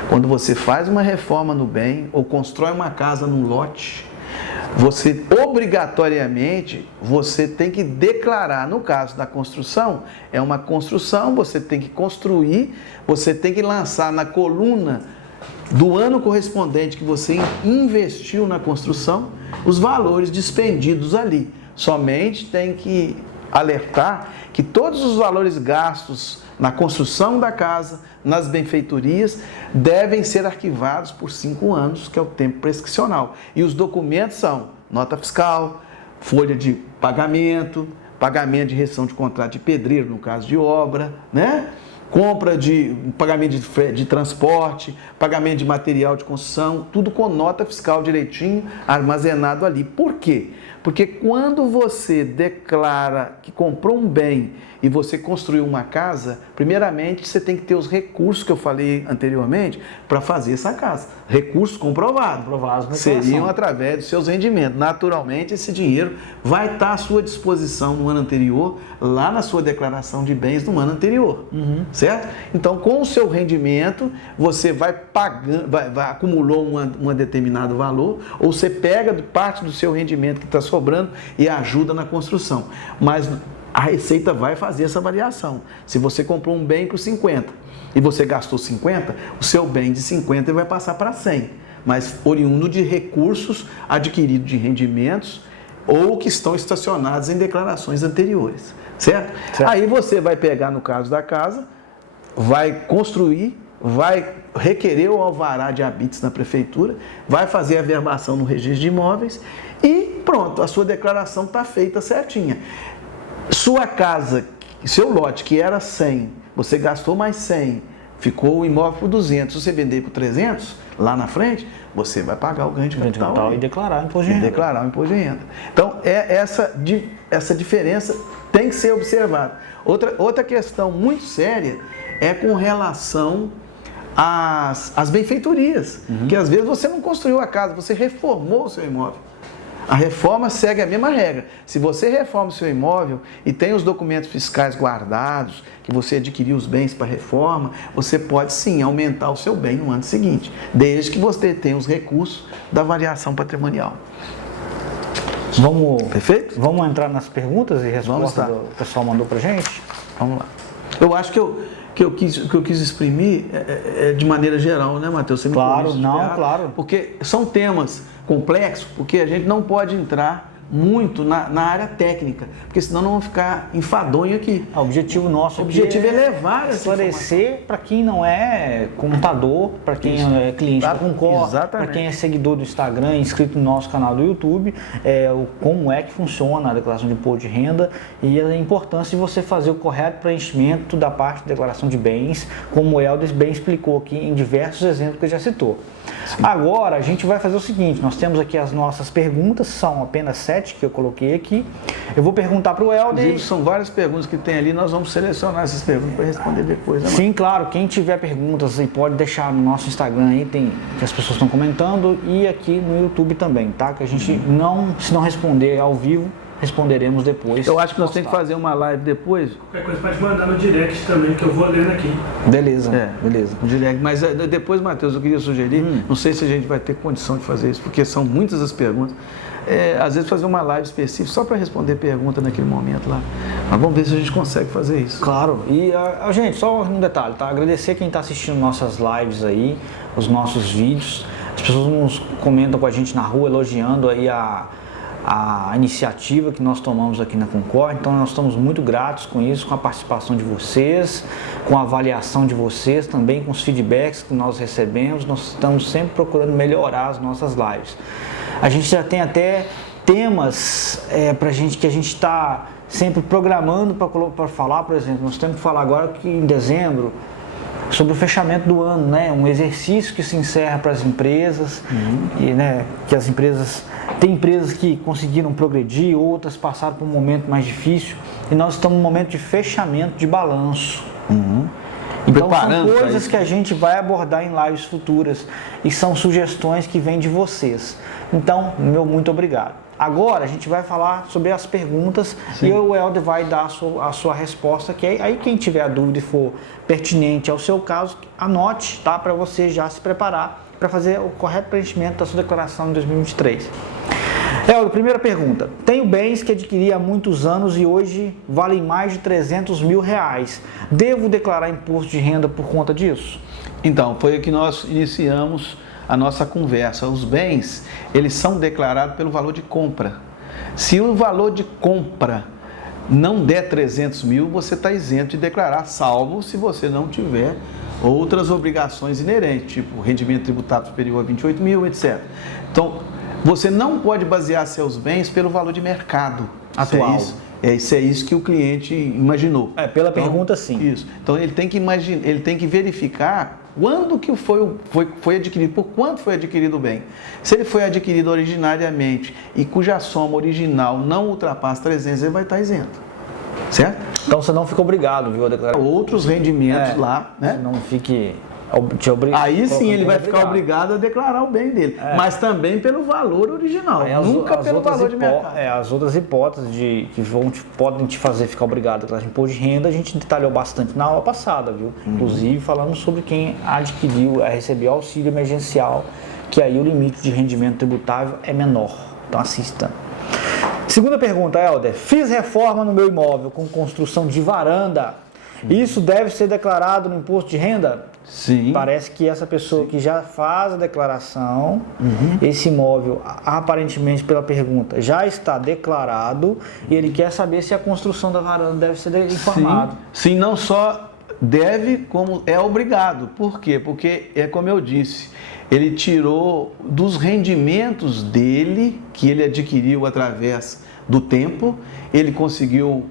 Quando você faz uma reforma no bem ou constrói uma casa num lote, você obrigatoriamente tem que declarar. No caso da construção, é uma construção, você tem que construir, você tem que lançar na coluna do ano correspondente que você investiu na construção, os valores dispendidos ali. Somente tem que alertar que todos os valores gastos na construção da casa, nas benfeitorias, devem ser arquivados por 5 anos, que é o tempo prescricional. E os documentos são nota fiscal, folha de pagamento de rescisão de contrato de pedreiro, no caso de obra, né? compra de pagamento de transporte, pagamento de material de construção, tudo com nota fiscal direitinho, armazenado ali. Por quê? Porque quando você declara que comprou um bem e você construiu uma casa, primeiramente você tem que ter os recursos que eu falei anteriormente para fazer essa casa. Recursos comprovados. Seriam através dos seus rendimentos. Naturalmente, esse dinheiro vai estar à sua disposição no ano anterior, lá na sua declaração de bens do ano anterior. Certo? Então, com o seu rendimento, você vai pagando, acumulou um determinado valor, ou você pega parte do seu rendimento que está sobrando e ajuda na construção. Mas a Receita vai fazer essa variação. Se você comprou um bem por 50 e você gastou 50, o seu bem de 50 vai passar para 100, mas oriundo de recursos adquiridos de rendimentos ou que estão estacionados em declarações anteriores, certo? Aí você vai pegar, no caso da casa, vai construir, vai requerer o alvará de habites na prefeitura, vai fazer a verbação no registro de imóveis e pronto, a sua declaração está feita certinha. Sua casa, seu lote que era 100, você gastou mais 100, ficou o imóvel por 200, você vender por 300, lá na frente, você vai pagar o ganho de capital e declarar o imposto de renda. Declarar o imposto de renda. Então, essa diferença tem que ser observada. Outra questão muito séria é com relação às benfeitorias, que às vezes você não construiu a casa, você reformou o seu imóvel. A reforma segue a mesma regra. Se você reforma o seu imóvel e tem os documentos fiscais guardados, que você adquiriu os bens para reforma, você pode sim aumentar o seu bem no ano seguinte, desde que você tenha os recursos da variação patrimonial. Perfeito? Vamos entrar nas perguntas e respostas que o pessoal mandou para a gente? Vamos lá. Eu acho que eu quis exprimir de maneira geral, né, Matheus? Você me corrige, claro. Porque são temas complexos, porque a gente não pode entrar muito na área técnica, porque senão não vamos ficar enfadonho aqui. O objetivo nosso é levar esclarecer para quem não é contador, para quem é cliente da Concor, para quem é seguidor do Instagram, inscrito no nosso canal do YouTube, como é que funciona a declaração de imposto de renda e a importância de você fazer o correto preenchimento da parte de declaração de bens, como o Helder bem explicou aqui em diversos exemplos que ele já citou. Sim. Agora a gente vai fazer o seguinte, nós temos aqui as nossas perguntas, são apenas 7 que eu coloquei aqui. Eu vou perguntar para o Helder. Inclusive, são várias perguntas que tem ali, nós vamos selecionar essas perguntas para responder depois. Né? Sim, claro, quem tiver perguntas aí pode deixar no nosso Instagram aí, que as pessoas estão comentando, e aqui no YouTube também, tá? Que a gente se não responder ao vivo, responderemos depois. Eu acho que nós temos que fazer uma live depois. Qualquer coisa pode mandar no direct também, que eu vou lendo aqui. Beleza, beleza. No direct. Mas depois, Matheus, eu queria sugerir, não sei se a gente vai ter condição de fazer isso, porque são muitas as perguntas. Às vezes fazer uma live específica só para responder pergunta naquele momento lá. Mas vamos ver se a gente consegue fazer isso. Claro. E, gente, só um detalhe, tá? Agradecer quem está assistindo nossas lives aí, os nossos vídeos. As pessoas nos comentam com a gente na rua, elogiando aí a iniciativa que nós tomamos aqui na Concor, então nós estamos muito gratos com isso, com a participação de vocês, com a avaliação de vocês, também com os feedbacks que nós recebemos, nós estamos sempre procurando melhorar as nossas lives. A gente já tem até temas que a gente está sempre programando para falar, por exemplo, nós temos que falar agora que em dezembro, sobre o fechamento do ano, né? Um exercício que se encerra para as empresas, e, né, que as empresas, tem empresas que conseguiram progredir, outras passaram por um momento mais difícil, e nós estamos num momento de fechamento de balanço. Então são coisas que a gente vai abordar em lives futuras e são sugestões que vêm de vocês. Então, meu muito obrigado. Agora a gente vai falar sobre as perguntas. Sim. E o Helder vai dar a sua resposta, que aí quem tiver a dúvida e for pertinente ao seu caso, anote, tá? Para você já se preparar para fazer o correto preenchimento da sua declaração de 2023. Helder, primeira pergunta. Tenho bens que adquiri há muitos anos e hoje valem mais de 300 mil reais. Devo declarar imposto de renda por conta disso? Então, foi o que nós iniciamos a nossa conversa. Os bens, eles são declarados pelo valor de compra. Se o valor de compra não der 300 mil, você está isento de declarar, salvo se você não tiver outras obrigações inerentes, tipo rendimento tributável superior a 28 mil, etc. Então, você não pode basear seus bens pelo valor de mercado atual. Isso é isso que o cliente imaginou. Pela pergunta, sim. Isso. Então ele tem que imaginar, ele tem que verificar quando que foi adquirido, por quanto foi adquirido o bem. Se ele foi adquirido originariamente e cuja soma original não ultrapassa 300, ele vai estar isento. Certo? Então você não fica obrigado, viu, a declarar. Outros rendimentos lá, né? Não fique Aí sim ele vai ficar obrigado a declarar o bem dele, mas também pelo valor original, nunca pelo valor de mercado. As outras hipóteses que podem te fazer ficar obrigado a declarar imposto de renda, a gente detalhou bastante na aula passada, viu? Inclusive falando sobre quem recebeu auxílio emergencial, que aí o limite de rendimento tributável é menor. Então assista. Segunda pergunta, Helder. Fiz reforma no meu imóvel com construção de varanda. Isso deve ser declarado no imposto de renda? Sim. Parece que essa pessoa que já faz a declaração, esse imóvel, aparentemente pela pergunta, já está declarado e ele quer saber se a construção da varanda deve ser informado. Sim, não só deve, como é obrigado. Por quê? Porque é como eu disse, ele tirou dos rendimentos dele, que ele adquiriu através do tempo, ele conseguiu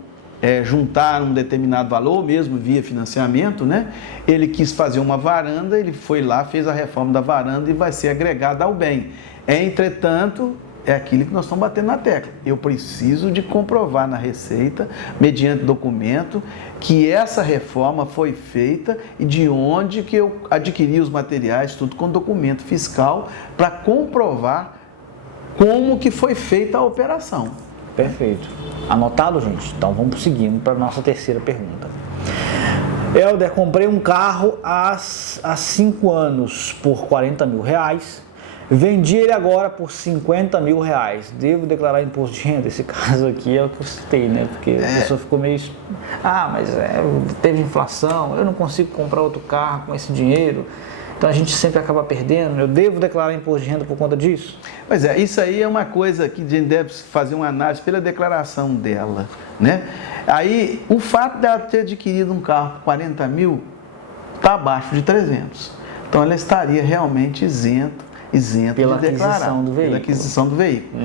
juntar um determinado valor, mesmo via financiamento, né? Ele quis fazer uma varanda, ele foi lá, fez a reforma da varanda e vai ser agregada ao bem. Entretanto, é aquilo que nós estamos batendo na tecla. Eu preciso de comprovar na Receita, mediante documento, que essa reforma foi feita e de onde que eu adquiri os materiais, tudo com documento fiscal, para comprovar como que foi feita a operação. Perfeito. Anotado, gente? Então vamos seguindo para a nossa terceira pergunta. Helder, comprei um carro há 5 anos por 40 mil reais. Vendi ele agora por 50 mil reais. Devo declarar imposto de renda? Esse caso aqui é o que eu citei, né? Porque a pessoa ficou meio... mas teve inflação, eu não consigo comprar outro carro com esse dinheiro. Então a gente sempre acaba perdendo. Eu devo declarar imposto de renda por conta disso? Pois é, isso aí é uma coisa que a gente deve fazer uma análise pela declaração dela, né? Aí, o fato dela ter adquirido um carro por 40 mil está abaixo de 300. Então, ela estaria realmente isenta pela de declarar, pela aquisição do veículo.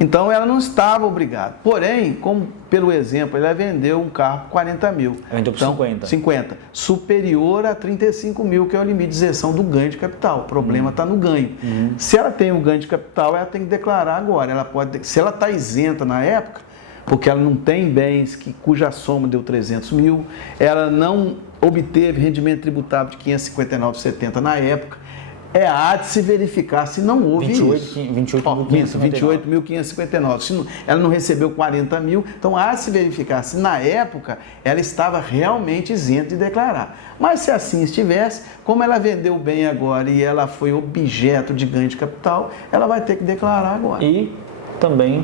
Então, ela não estava obrigada. Porém, como pelo exemplo, ela vendeu um carro por 40 mil. Ela vendeu por 50. Superior a 35 mil, que é o limite de isenção do ganho de capital. O problema está no ganho. Se ela tem um ganho de capital, ela tem que declarar agora. Ela pode, se ela está isenta na época, porque ela não tem bens cuja soma deu 300 mil, ela não obteve rendimento tributável de 559,70 na época, há de se verificar se não houve 28.559. Se ela não recebeu 40 mil, então há de se verificar se na época ela estava realmente isenta de declarar. Mas se assim estivesse, como ela vendeu bem agora e ela foi objeto de ganho de capital, ela vai ter que declarar agora. E também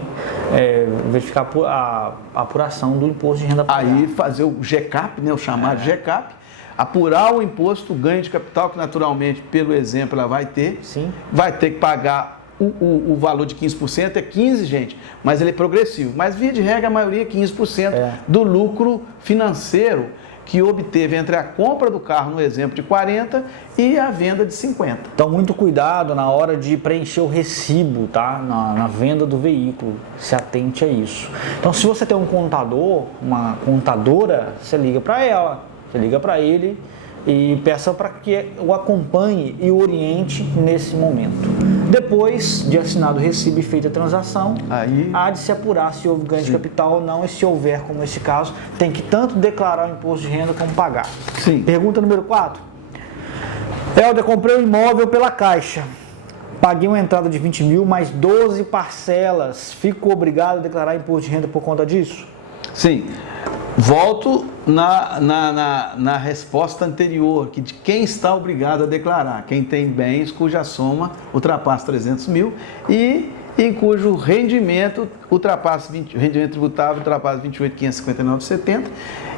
verificar a apuração do imposto de renda pagada. Aí fazer o GCAP, né, o chamado GCAP, apurar o imposto, o ganho de capital, que naturalmente, pelo exemplo, ela vai ter. Sim. Vai ter que pagar o valor de 15%, é 15%, gente, mas ele é progressivo. Mas, via de regra, a maioria é 15% do lucro financeiro que obteve entre a compra do carro, no exemplo, de 40 e a venda de 50. Então, muito cuidado na hora de preencher o recibo, tá? Na venda do veículo. Se atente a isso. Então, se você tem um contador, uma contadora, você liga para ela. Você liga para ele e peça para que o acompanhe e o oriente nesse momento. Depois de assinado o recibo e feita a transação, há de se apurar se houve ganho de capital ou não, e se houver, como esse caso, tem que tanto declarar o imposto de renda como pagar. Sim. Pergunta número 4. Helder, comprei um imóvel pela Caixa. Paguei uma entrada de 20 mil, mais 12 parcelas. Fico obrigado a declarar imposto de renda por conta disso? Sim. Volto na resposta anterior, que de quem está obrigado a declarar, quem tem bens cuja soma ultrapassa 300 mil e em cujo rendimento rendimento tributável ultrapassa 28.559,70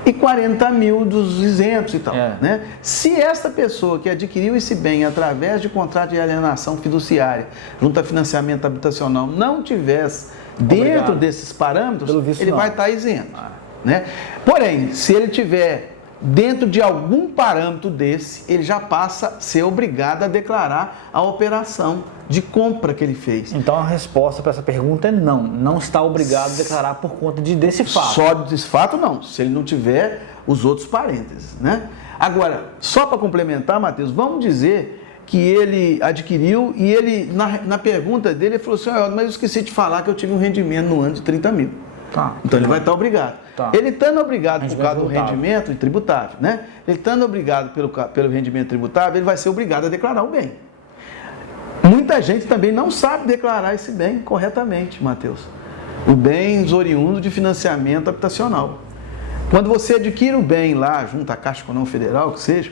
e 40 mil dos isentos e tal. Né? Se esta pessoa que adquiriu esse bem através de contrato de alienação fiduciária junto a financiamento habitacional não tivesse dentro desses parâmetros, ele vai estar isento. Né? Porém, se ele tiver dentro de algum parâmetro desse, ele já passa a ser obrigado a declarar a operação de compra que ele fez. Então a resposta para essa pergunta é não. Não está obrigado a declarar por conta desse fato. Só desse fato não, se ele não tiver os outros parênteses, né? Agora, só para complementar, Matheus, vamos dizer que ele adquiriu e ele, na pergunta dele, ele falou assim, mas eu esqueci de falar que eu tive um rendimento no ano de 30 mil. Tá. Então ele vai estar obrigado. Tá. Ele estando obrigado por causa do tributável. rendimento tributável, né? Ele estando obrigado pelo rendimento tributável, ele vai ser obrigado a declarar o bem. Muita gente também não sabe declarar esse bem corretamente, Matheus. O bem oriundo de financiamento habitacional. Quando você adquire o bem lá, junto à Caixa Econômica Federal, que seja,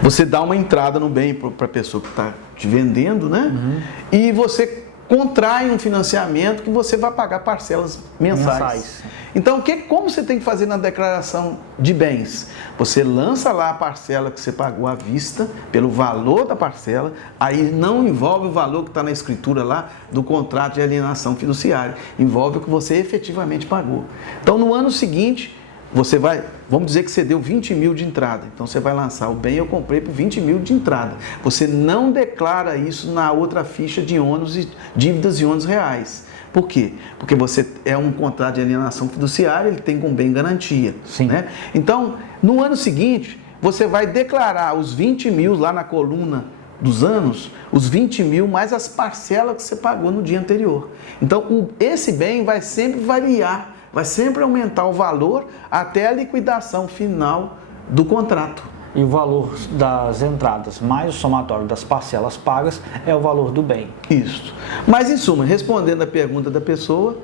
você dá uma entrada no bem para a pessoa que está te vendendo, né? E você contrai um financiamento que você vai pagar parcelas mensais. Então, como você tem que fazer na declaração de bens? Você lança lá a parcela que você pagou à vista, pelo valor da parcela, aí não envolve o valor que está na escritura lá do contrato de alienação fiduciária, envolve o que você efetivamente pagou. Então, no ano seguinte, você vai, vamos dizer que você deu 20 mil de entrada, então você vai lançar o bem, eu comprei por 20 mil de entrada. Você não declara isso na outra ficha de ônus e dívidas e ônus reais. Por quê? Porque você é um contrato de alienação fiduciária, ele tem com bem garantia. Sim. Né? Então, no ano seguinte, você vai declarar os 20 mil lá na coluna dos anos, os 20 mil mais as parcelas que você pagou no dia anterior. Então, esse bem vai sempre variar, vai sempre aumentar o valor até a liquidação final do contrato. E o valor das entradas mais o somatório das parcelas pagas é o valor do bem. Isso. Mas, em suma, respondendo a pergunta da pessoa,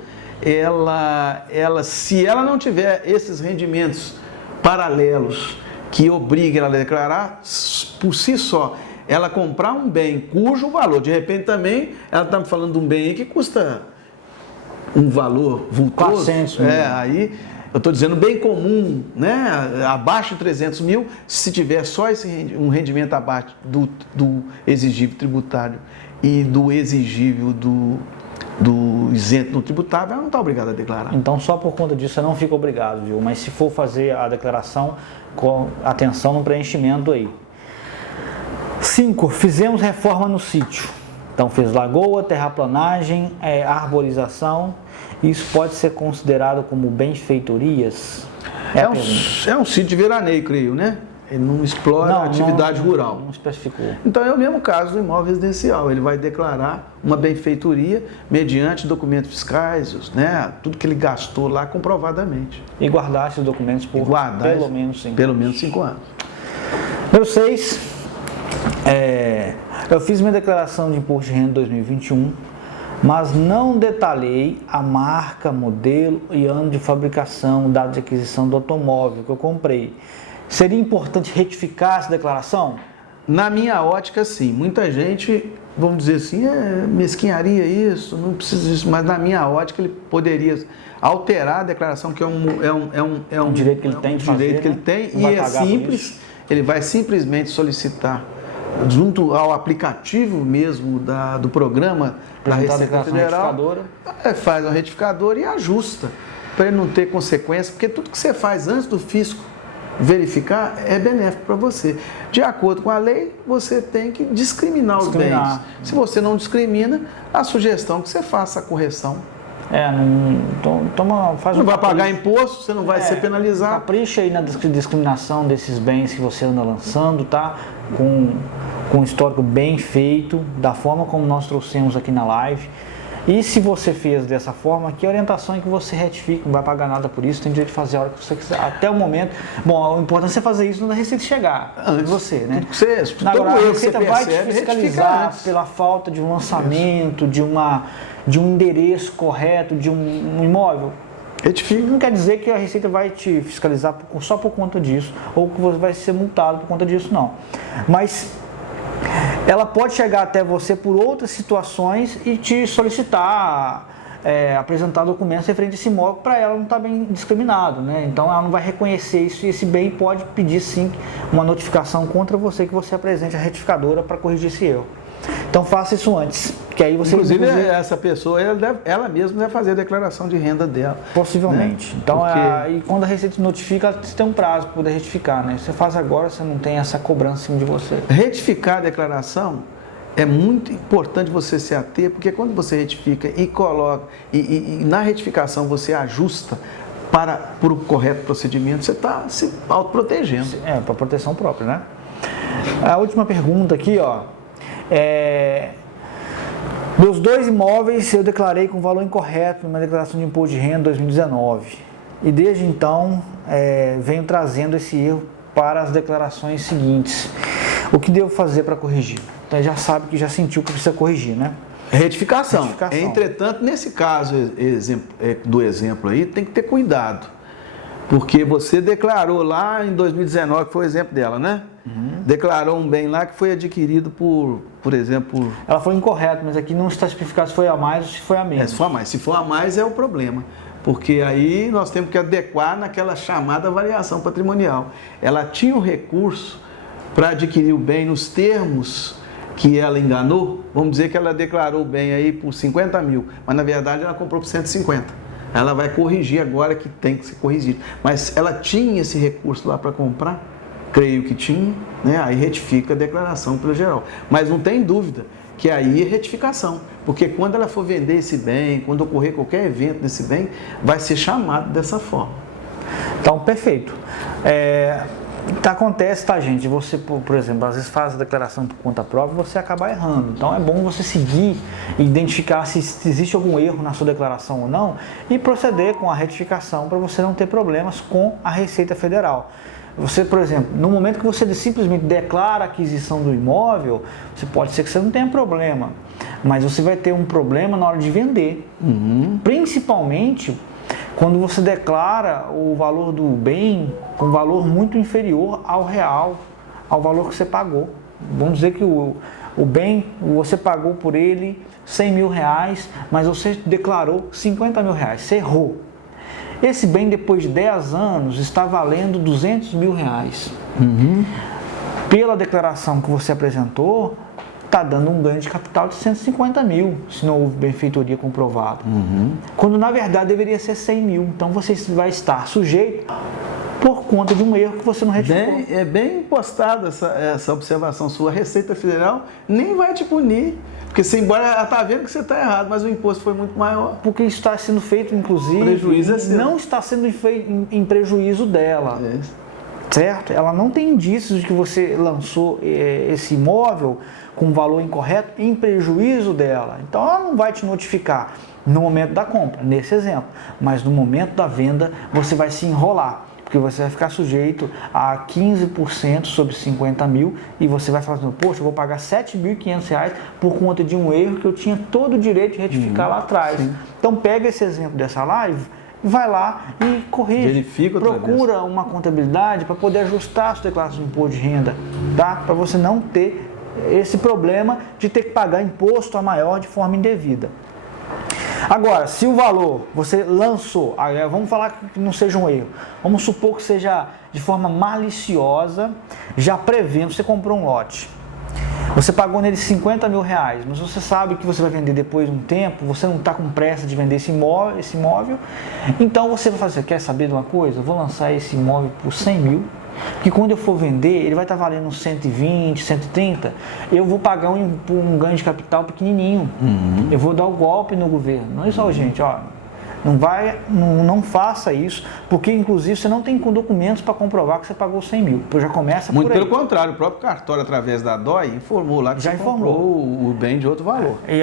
se ela não tiver esses rendimentos paralelos que obriguem ela a declarar, por si só, ela comprar um bem cujo valor, de repente também, ela está falando de um bem aí que custa um valor vultoso. 400 mil. Aí eu estou dizendo bem comum, né? Abaixo de 300 mil, se tiver só um rendimento abaixo do exigível tributário e do exigível do isento no tributável, ela não está obrigada a declarar. Então, só por conta disso, você não fica obrigado, viu? Mas se for fazer a declaração, com atenção no preenchimento aí. 5. Fizemos reforma no sítio. Então, fez lagoa, terraplanagem, arborização. Isso pode ser considerado como benfeitorias? É um sítio de veraneio, creio, né? Ele não explora a atividade rural. Não especificou. Então é o mesmo caso do imóvel residencial. Ele vai declarar uma benfeitoria mediante documentos fiscais, né? Tudo que ele gastou lá comprovadamente. E guardar esses documentos por pelo menos 5 anos. Pelo menos 5 anos. Número 6. Eu fiz minha declaração de imposto de renda 2021, mas não detalhei a marca, modelo e ano de fabricação, data de aquisição do automóvel que eu comprei. Seria importante retificar essa declaração? Na minha ótica, sim. Muita gente, vamos dizer assim, mesquinharia isso, não precisa disso, mas na minha ótica ele poderia alterar a declaração, que é um direito que ele tem de fazer, direito que ele tem, e é simples, ele vai simplesmente solicitar junto ao aplicativo mesmo do programa da Receita Federal, faz uma retificadora e ajusta, para ele não ter consequência, porque tudo que você faz antes do fisco verificar é benéfico para você. De acordo com a lei, você tem que discriminar os bens. Se você não discrimina, a sugestão é que você faça a correção. Não vai pagar imposto, você não vai ser penalizado. Capricha aí na discriminação desses bens que você anda lançando, tá? Com um histórico bem feito, da forma como nós trouxemos aqui na live. E se você fez dessa forma, que orientação é que você retifica, não vai pagar nada por isso, tem direito de fazer a hora que você quiser, até o momento. Bom, o importante é você fazer isso na Receita chegar, antes de você, né? Agora, a Receita vai te fiscalizar pela falta de um lançamento, de um endereço correto, de um imóvel. Retifica. Não quer dizer que a Receita vai te fiscalizar só por conta disso, ou que você vai ser multado por conta disso, não. Mas ela pode chegar até você por outras situações e te solicitar, apresentar documentos referente a esse imóvel para ela não estar bem discriminado, né? Então ela não vai reconhecer isso e esse bem pode pedir sim uma notificação contra você, que você apresente a retificadora para corrigir esse erro. Então faça isso antes, que aí você... Inclusive essa pessoa, ela mesma deve fazer a declaração de renda dela. Possivelmente. Né? Então, Porque... e quando a Receita notifica, você tem um prazo para poder retificar, né? Você faz agora, você não tem essa cobrança em cima de você. Retificar a declaração é muito importante você se ater, porque quando você retifica e coloca, e na retificação você ajusta para o correto procedimento, você está se autoprotegendo. Para proteção própria, né? A última pergunta aqui, ó. Meus 2 imóveis eu declarei com valor incorreto numa declaração de imposto de renda 2019. E desde então venho trazendo esse erro para as declarações seguintes. O que devo fazer para corrigir? Então já sabe que já sentiu que precisa corrigir, né? Retificação. Entretanto, nesse caso do exemplo aí, tem que ter cuidado. Porque você declarou lá em 2019, que foi o exemplo dela, né? Declarou um bem lá que foi adquirido por exemplo... Ela foi incorreta, mas aqui não está especificado se foi a mais ou se foi a menos. Se for a mais. Se for a mais é o problema. Porque aí nós temos que adequar naquela chamada variação patrimonial. Ela tinha um recurso para adquirir o bem nos termos que ela enganou. Vamos dizer que ela declarou o bem aí por 50 mil, mas na verdade ela comprou por 150. Ela vai corrigir agora que tem que ser corrigido. Mas ela tinha esse recurso lá para comprar? Creio que tinha, né? Aí retifica a declaração pelo geral. Mas não tem dúvida que aí é retificação. Porque quando ela for vender esse bem, quando ocorrer qualquer evento desse bem, vai ser chamado dessa forma. Então, perfeito. Acontece, tá, gente? Você, por exemplo, às vezes faz a declaração por conta própria e você acaba errando. Então é bom você seguir e identificar se existe algum erro na sua declaração ou não e proceder com a retificação para você não ter problemas com a Receita Federal. Você, por exemplo, no momento que você simplesmente declara a aquisição do imóvel, pode ser que você não tenha problema, mas você vai ter um problema na hora de vender. Principalmente quando você declara o valor do bem com valor muito inferior ao real, ao valor que você pagou. Vamos dizer que o bem, você pagou por ele 100 mil reais, mas você declarou 50 mil reais, você errou. Esse bem, depois de 10 anos, está valendo 200 mil reais. Pela declaração que você apresentou, está dando um ganho de capital de 150 mil, se não houve benfeitoria comprovada. Quando, na verdade, deveria ser 100 mil. Então, você vai estar sujeito por conta de um erro que você não retificou. É bem postada essa observação sua. A Receita Federal nem vai te punir. Porque, embora ela está vendo que você está errado, mas o imposto foi muito maior. Porque isso está sendo feito, inclusive, prejuízo é seu. Não está sendo feito em prejuízo dela. Certo? Ela não tem indícios de que você lançou esse imóvel com valor incorreto em prejuízo dela. Então, ela não vai te notificar no momento da compra, nesse exemplo. Mas no momento da venda, você vai se enrolar. Porque você vai ficar sujeito a 15% sobre 50 mil e você vai falar assim, poxa, eu vou pagar R$ 7.500 por conta de um erro que eu tinha todo o direito de retificar lá atrás. Então pega esse exemplo dessa live, vai lá e corrige. Verifica, procura uma contabilidade para poder ajustar a sua declaração de imposto de renda, tá? Para você não ter esse problema de ter que pagar imposto a maior de forma indevida. Agora, se o valor você lançou, vamos falar que não seja um erro, vamos supor que seja de forma maliciosa, já prevendo, você comprou um lote, você pagou nele 50 mil reais, mas você sabe que você vai vender depois de um tempo, você não está com pressa de vender esse imóvel, então você vai fazer, quer saber de uma coisa? Eu vou lançar esse imóvel por 100 mil, que quando eu for vender, ele vai estar valendo 120, 130, eu vou pagar um ganho de capital pequenininho. Eu vou dar o golpe no governo. Não é só, gente, ó, não faça isso, porque inclusive você não tem documentos para comprovar que você pagou 100 mil. Então já começa muito por aí. Pelo contrário, o próprio cartório, através da DOI, informou lá que já você comprou o bem de outro valor. E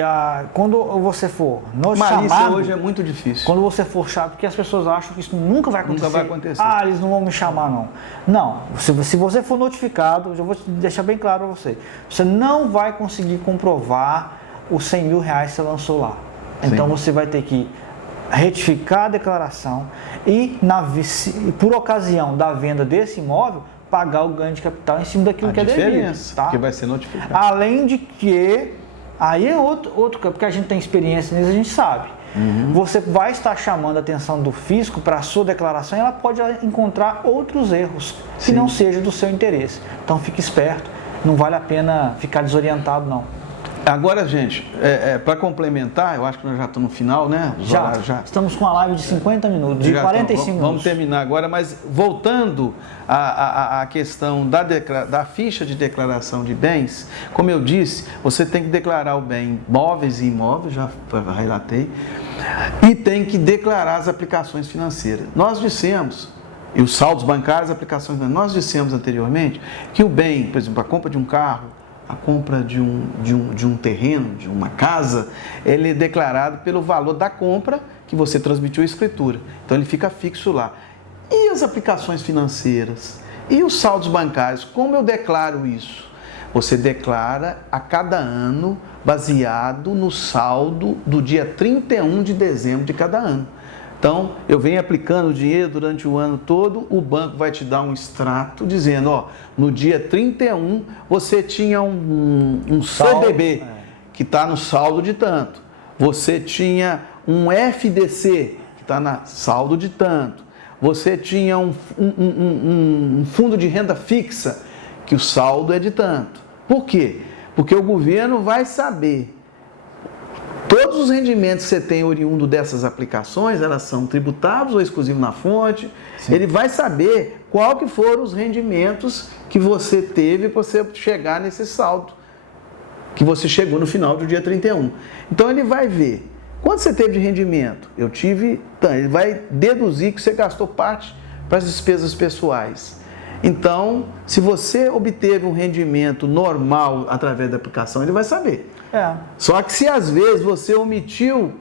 quando você for chamado, hoje é muito difícil. Quando você for chamado, porque as pessoas acham que isso nunca vai acontecer. Nunca vai acontecer. Eles não vão me chamar, não. Não, se você for notificado, eu vou deixar bem claro para você, você não vai conseguir comprovar os 100 mil reais que você lançou lá. Então você vai ter que retificar a declaração e, por ocasião da venda desse imóvel, pagar o ganho de capital em cima daquilo que é devido. Tá? Que vai ser notificado. Além de que, aí é outro, porque a gente tem experiência nisso, a gente sabe. Você vai estar chamando a atenção do fisco para a sua declaração e ela pode encontrar outros erros que não sejam do seu interesse. Então fique esperto, não vale a pena ficar desorientado, não. Agora, gente, para complementar, eu acho que nós já estamos no final, né? Já estamos com uma live de 50 minutos, de 45 minutos. Vamos terminar agora, mas voltando à questão da ficha de declaração de bens, como eu disse, você tem que declarar o bem móveis e imóveis, já relatei, e tem que declarar as aplicações financeiras. Nós dissemos, e os saldos bancários, aplicações financeiras, nós dissemos anteriormente que o bem, por exemplo, a compra de um carro, a compra de um terreno, de uma casa, ele é declarado pelo valor da compra que você transmitiu a escritura. Então ele fica fixo lá. E as aplicações financeiras? E os saldos bancários? Como eu declaro isso? Você declara a cada ano baseado no saldo do dia 31 de dezembro de cada ano. Então, eu venho aplicando o dinheiro durante o ano todo, o banco vai te dar um extrato dizendo, ó, no dia 31 você tinha um CDB que está no saldo de tanto. Você tinha um FDC que está no saldo de tanto. Você tinha um fundo de renda fixa que o saldo é de tanto. Por quê? Porque o governo vai saber todos os rendimentos que você tem oriundo dessas aplicações, elas são tributados ou exclusivos na fonte. Sim. Ele vai saber qual que foram os rendimentos que você teve para você chegar nesse saldo, que você chegou no final do dia 31. Então ele vai ver, quanto você teve de rendimento? Eu tive, ele vai deduzir que você gastou parte para as despesas pessoais. Então, se você obteve um rendimento normal através da aplicação, ele vai saber. Só que se às vezes você omitiu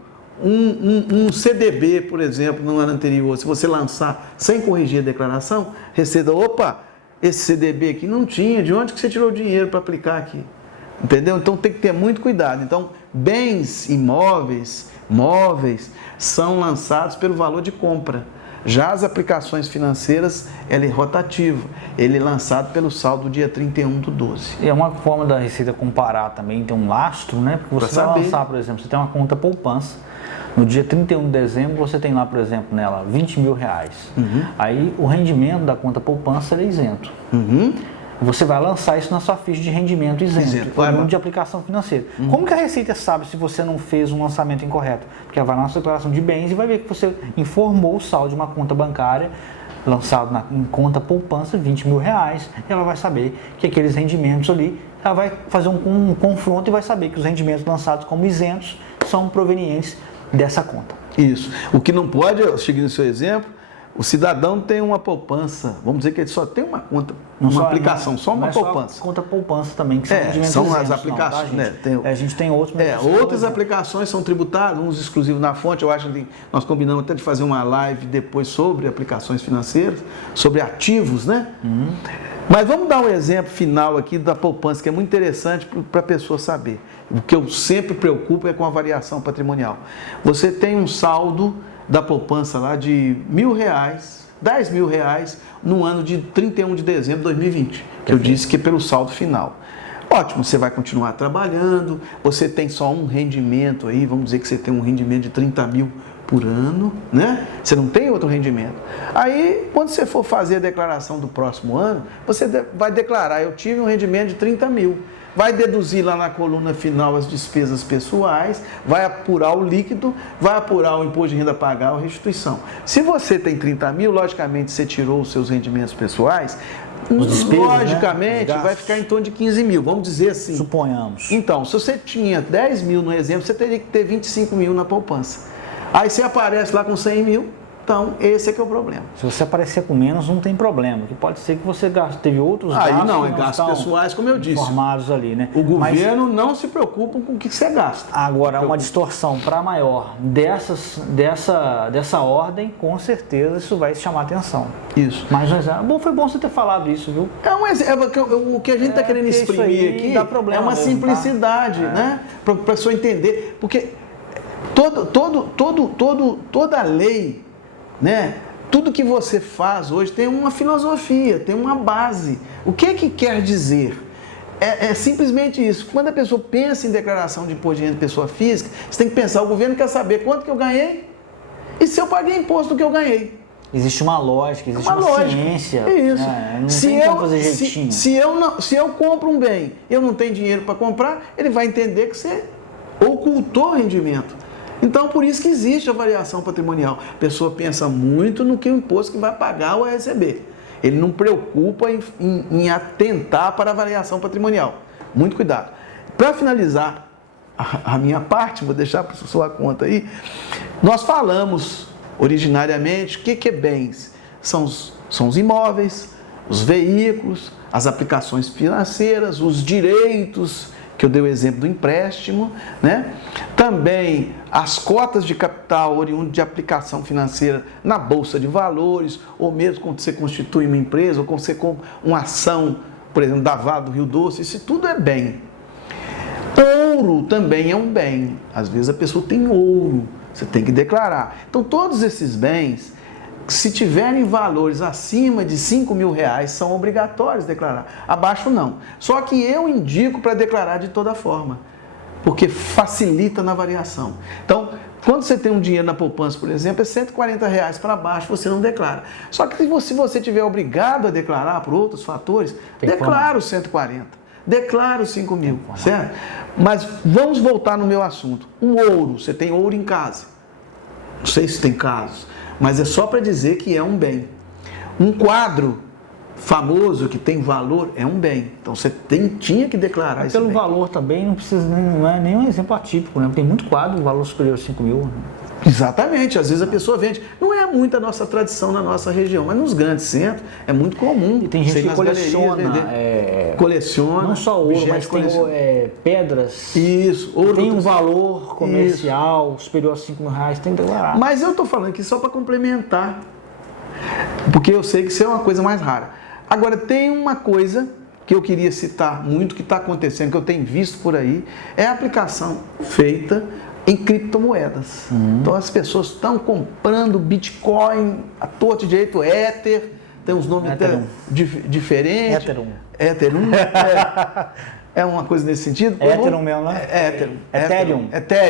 um CDB, por exemplo, no ano anterior, se você lançar sem corrigir a declaração, Receita, opa, esse CDB aqui não tinha, de onde que você tirou o dinheiro para aplicar aqui? Entendeu? Então tem que ter muito cuidado. Então, bens imóveis, móveis, são lançados pelo valor de compra. Já as aplicações financeiras, ela é rotativa, ele é lançado pelo saldo do dia 31/12. E é uma forma da Receita comparar também, ter um lastro, né? Porque você vai lançar, por exemplo, você tem uma conta poupança, no dia 31 de dezembro você tem lá, por exemplo, nela, R$20 mil. Aí o rendimento da conta poupança é isento. Você vai lançar isso na sua ficha de rendimento isento, de aplicação financeira. Como que a Receita sabe se você não fez um lançamento incorreto? Porque ela vai na sua declaração de bens e vai ver que você informou o saldo de uma conta bancária lançado em conta poupança, R$20 mil, e ela vai saber que aqueles rendimentos ali, ela vai fazer um confronto e vai saber que os rendimentos lançados como isentos são provenientes dessa conta. Isso. O que não pode, seguindo o seu exemplo, o cidadão tem uma poupança, vamos dizer que ele só tem uma conta, aplicação, só uma poupança. Só conta poupança também, que são rendimentos são isentos, as aplicações, não, tá, gente? A gente tem outros. Outras aplicações são tributadas, uns exclusivos na fonte. Eu acho que nós combinamos até de fazer uma live depois sobre aplicações financeiras, sobre ativos, né? Mas vamos dar um exemplo final aqui da poupança, que é muito interessante para a pessoa saber. O que eu sempre preocupo é com a variação patrimonial. Você tem um saldo da poupança lá de R$1.000, R$10.000 no ano de 31 de dezembro de 2020, que eu disse que é pelo saldo final. Ótimo, você vai continuar trabalhando, você tem só um rendimento aí, vamos dizer que você tem um rendimento de 30 mil por ano, né? Você não tem outro rendimento. Aí, quando você for fazer a declaração do próximo ano, você vai declarar, eu tive um rendimento de 30 mil. Vai deduzir lá na coluna final as despesas pessoais, vai apurar o líquido, vai apurar o imposto de renda a pagar ou restituição. Se você tem 30 mil, logicamente você tirou os seus rendimentos pessoais, despesas, logicamente, né? Vai ficar em torno de 15 mil, vamos dizer assim. Suponhamos. Então, se você tinha 10 mil no exemplo, você teria que ter 25 mil na poupança. Aí você aparece lá com 100 mil, então esse é que é o problema. Se você aparecer com menos, não tem problema, que pode ser que você teve outros gastos. Aí não, é gastos pessoais, como eu disse. Informados ali, né? O governo não se preocupa com o que você gasta. Agora, uma distorção para maior dessa ordem, com certeza isso vai chamar atenção. Isso. Mas foi bom você ter falado isso, viu? O que a gente está querendo exprimir aqui é uma simplicidade, tá? Né? Para a pessoa entender. Porque toda lei, né? Tudo que você faz hoje tem uma filosofia, tem uma base. O que quer dizer? É simplesmente isso. Quando a pessoa pensa em declaração de imposto de renda de pessoa física, você tem que pensar, o governo quer saber quanto que eu ganhei e se eu paguei imposto do que eu ganhei. Existe uma lógica, existe uma lógica. ciência. É isso. Não tem como fazer jeitinho. Se eu compro um bem, eu não tenho dinheiro para comprar, ele vai entender que você ocultou rendimento. Então, por isso que existe a variação patrimonial. A pessoa pensa muito no que o imposto que vai pagar ou vai receber. Ele não preocupa em atentar para a variação patrimonial. Muito cuidado. Para finalizar a minha parte, vou deixar para sua conta aí, nós falamos originariamente o que é bens. São os imóveis, os veículos, as aplicações financeiras, os direitos, que eu dei o exemplo do empréstimo, né? Também as cotas de capital oriundo de aplicação financeira na Bolsa de Valores, ou mesmo quando você constitui uma empresa, ou quando você compra uma ação, por exemplo, da Vale do Rio Doce, isso tudo é bem. Ouro também é um bem. Às vezes a pessoa tem ouro, você tem que declarar. Então todos esses bens, se tiverem valores acima de R$5.000, são obrigatórios declarar. Abaixo não. Só que eu indico para declarar de toda forma, porque facilita na variação. Então, quando você tem um dinheiro na poupança, por exemplo, é R$140 para baixo, você não declara. Só que se você tiver obrigado a declarar por outros fatores, declara os 140, declara os 5.000, certo? Mas vamos voltar no meu assunto. O ouro, você tem ouro em casa. Não sei se tem casos, mas é só para dizer que é um bem. Um quadro famoso que tem valor é um bem. Então você tinha que declarar isso. Pelo valor também, não é nenhum exemplo atípico, né? Tem muito quadro, valor superior a 5.000. Exatamente, às vezes a pessoa vende. Não é muito a nossa tradição na nossa região, mas nos grandes centros é muito comum. E tem gente que coleciona. Não só ouro, mas tem pedras. Isso. Ouro tem um valor comercial superior a R$5.000, tem que declarar. Mas eu estou falando aqui só para complementar, porque eu sei que isso é uma coisa mais rara. Agora, tem uma coisa que eu queria citar muito, que está acontecendo, que eu tenho visto por aí, é a aplicação feita em criptomoedas. Então as pessoas estão comprando Bitcoin, a torta de direito, Ether, tem uns nomes até diferentes. Ethereum. É uma coisa nesse sentido. Ethereum mesmo, né? Ethereum.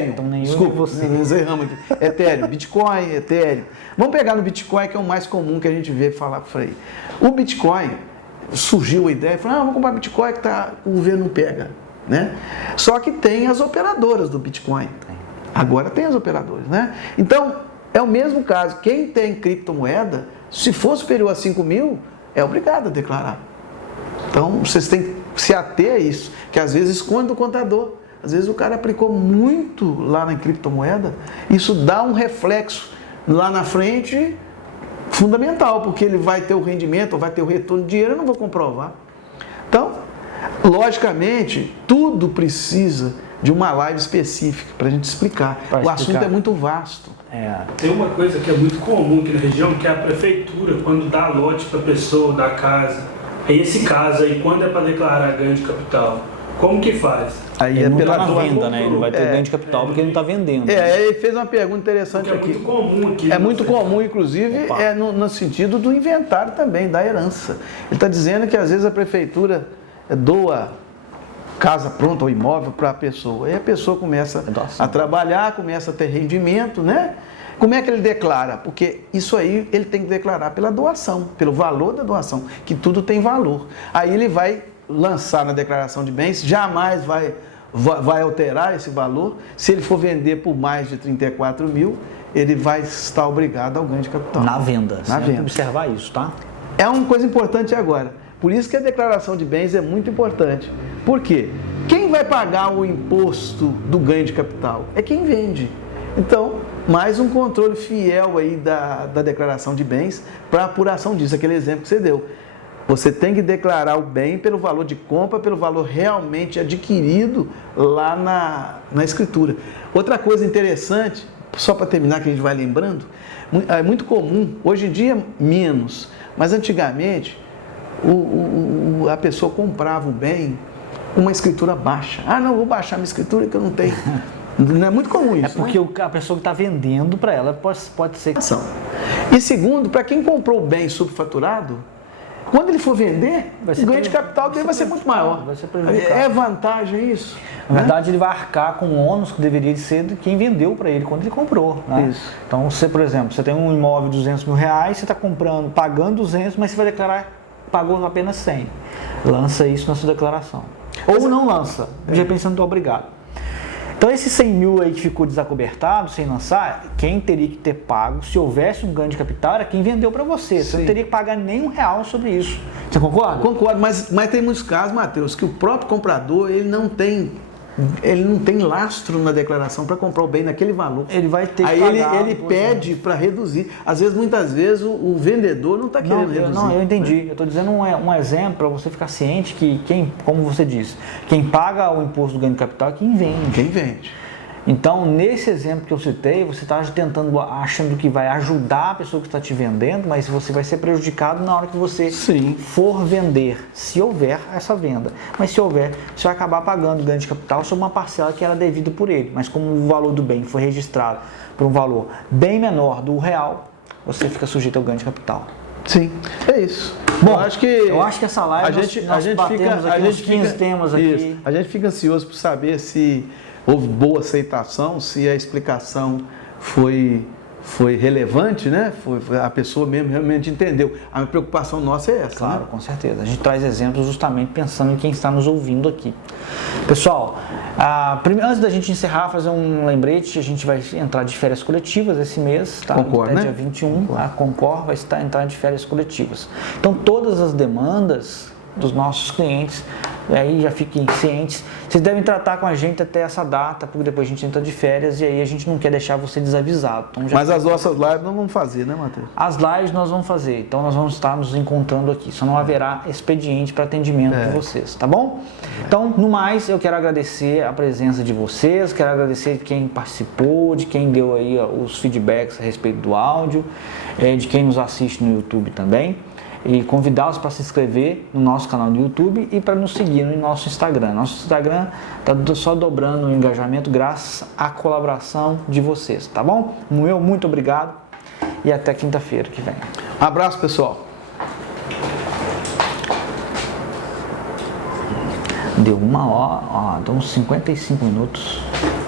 Então, Desculpa, nós erramos aqui. Ethereum, Bitcoin, Ethereum. Vamos pegar no Bitcoin, que é o mais comum que a gente vê falar por aí. O Bitcoin, surgiu a ideia, falou, vamos comprar Bitcoin que o governo não pega, né? Só que tem as operadoras do Bitcoin. Agora tem as operadoras, né? Então, é o mesmo caso. Quem tem criptomoeda, se for superior a 5.000, é obrigado a declarar. Então, vocês têm que se ater a isso, que às vezes esconde do contador. Às vezes o cara aplicou muito lá na criptomoeda, isso dá um reflexo lá na frente fundamental, porque ele vai ter o rendimento, ou vai ter o retorno de dinheiro, eu não vou comprovar. Então, logicamente, tudo precisa de uma live específica para a gente explicar. O assunto é muito vasto. Tem uma coisa que é muito comum aqui na região, que é a prefeitura, quando dá lote para a pessoa, dá casa. Aí esse caso aí, quando é para declarar ganho de capital, como que faz? Aí ele não está na venda, né? Ele não vai ter ganho de capital porque ele não está vendendo. Ele fez uma pergunta interessante aqui. É muito comum aqui. É muito comum, inclusive, no sentido do inventário também, da herança. Ele está dizendo que às vezes a prefeitura doa casa pronta ou imóvel para a pessoa. Aí a pessoa começa a trabalhar, começa a ter rendimento, né? Como é que ele declara? Porque isso aí ele tem que declarar pela doação, pelo valor da doação, que tudo tem valor. Aí ele vai lançar na declaração de bens, jamais vai alterar esse valor. Se ele for vender por mais de 34.000, ele vai estar obrigado ao ganho de capital. Na venda. Na venda. Observar isso, tá? É uma coisa importante agora. Por isso que a declaração de bens é muito importante. Por quê? Quem vai pagar o imposto do ganho de capital? É quem vende. Então, mais um controle fiel aí da declaração de bens para apuração disso, aquele exemplo que você deu. Você tem que declarar o bem pelo valor de compra, pelo valor realmente adquirido lá na escritura. Outra coisa interessante, só para terminar que a gente vai lembrando, é muito comum, hoje em dia menos, mas antigamente a pessoa comprava o bem com uma escritura baixa. Não, vou baixar minha escritura que eu não tenho. Não é muito comum isso. É porque a pessoa que está vendendo para ela pode ser. E segundo, para quem comprou o bem subfaturado, quando ele for vender, Vai o ser ganho de capital dele vai ser muito maior. Vai ser prejudicado. É vantagem isso? Na verdade, ele vai arcar com o ônus que deveria ser de quem vendeu para ele quando ele comprou. Né? Isso. Então, você, por exemplo, você tem um imóvel de R$200 mil, você está comprando, pagando 200, mas você vai declarar pagou apenas 100. Lança isso na sua declaração. Ou não lança, de repente você não está obrigado. Então, esses 100 mil aí que ficou desacobertado, sem lançar, quem teria que ter pago, se houvesse um ganho de capital, era quem vendeu para você. Você Sim. não teria que pagar nem R$1 sobre isso. Você concorda? Concordo, mas tem muitos casos, Matheus, que o próprio comprador ele não tem lastro na declaração para comprar o bem naquele valor. Ele vai ter que Aí pagar. ele pede para reduzir. Às vezes, muitas vezes, o vendedor não está querendo reduzir. Não, eu entendi. Eu estou dizendo um exemplo para você ficar ciente que quem, como você disse, quem paga o imposto do ganho de capital é quem vende. Quem vende. Então, nesse exemplo que eu citei, você está tentando, achando que vai ajudar a pessoa que está te vendendo, mas você vai ser prejudicado na hora que você Sim. for vender, se houver essa venda. Mas se houver, você vai acabar pagando ganho de capital sobre uma parcela que era devida por ele. Mas como o valor do bem foi registrado por um valor bem menor do real, você fica sujeito ao ganho de capital. Sim, é isso. Bom, eu acho que essa live nós batemos aqui uns 15 temas aqui. Isso, a gente fica ansioso por saber se houve boa aceitação, se a explicação foi relevante, né? A pessoa mesmo realmente entendeu. A preocupação nossa é essa. Claro, né? com certeza. A gente traz exemplos justamente pensando em quem está nos ouvindo aqui. Pessoal, antes da gente encerrar, fazer um lembrete, a gente vai entrar de férias coletivas esse mês, tá? Concor, né? Dia 21, a Concor vai entrar de férias coletivas. Então, todas as demandas dos nossos clientes, aí já fiquem cientes, vocês devem tratar com a gente até essa data, porque depois a gente entra de férias e aí a gente não quer deixar você desavisado. Então, Mas as nossas lives não vamos fazer, né, Matheus? As lives nós vamos fazer, então nós vamos estar nos encontrando aqui, só não haverá expediente para atendimento de vocês, tá bom? Então, no mais, eu quero agradecer a presença de vocês, quero agradecer de quem participou, de quem deu aí os feedbacks a respeito do áudio, de quem nos assiste no YouTube também. E convidá-los para se inscrever no nosso canal do YouTube e para nos seguir no nosso Instagram. Nosso Instagram está só dobrando o engajamento graças à colaboração de vocês, tá bom? Muito obrigado e até quinta-feira que vem. Abraço, pessoal. Deu 1 hora, deu uns 55 minutos.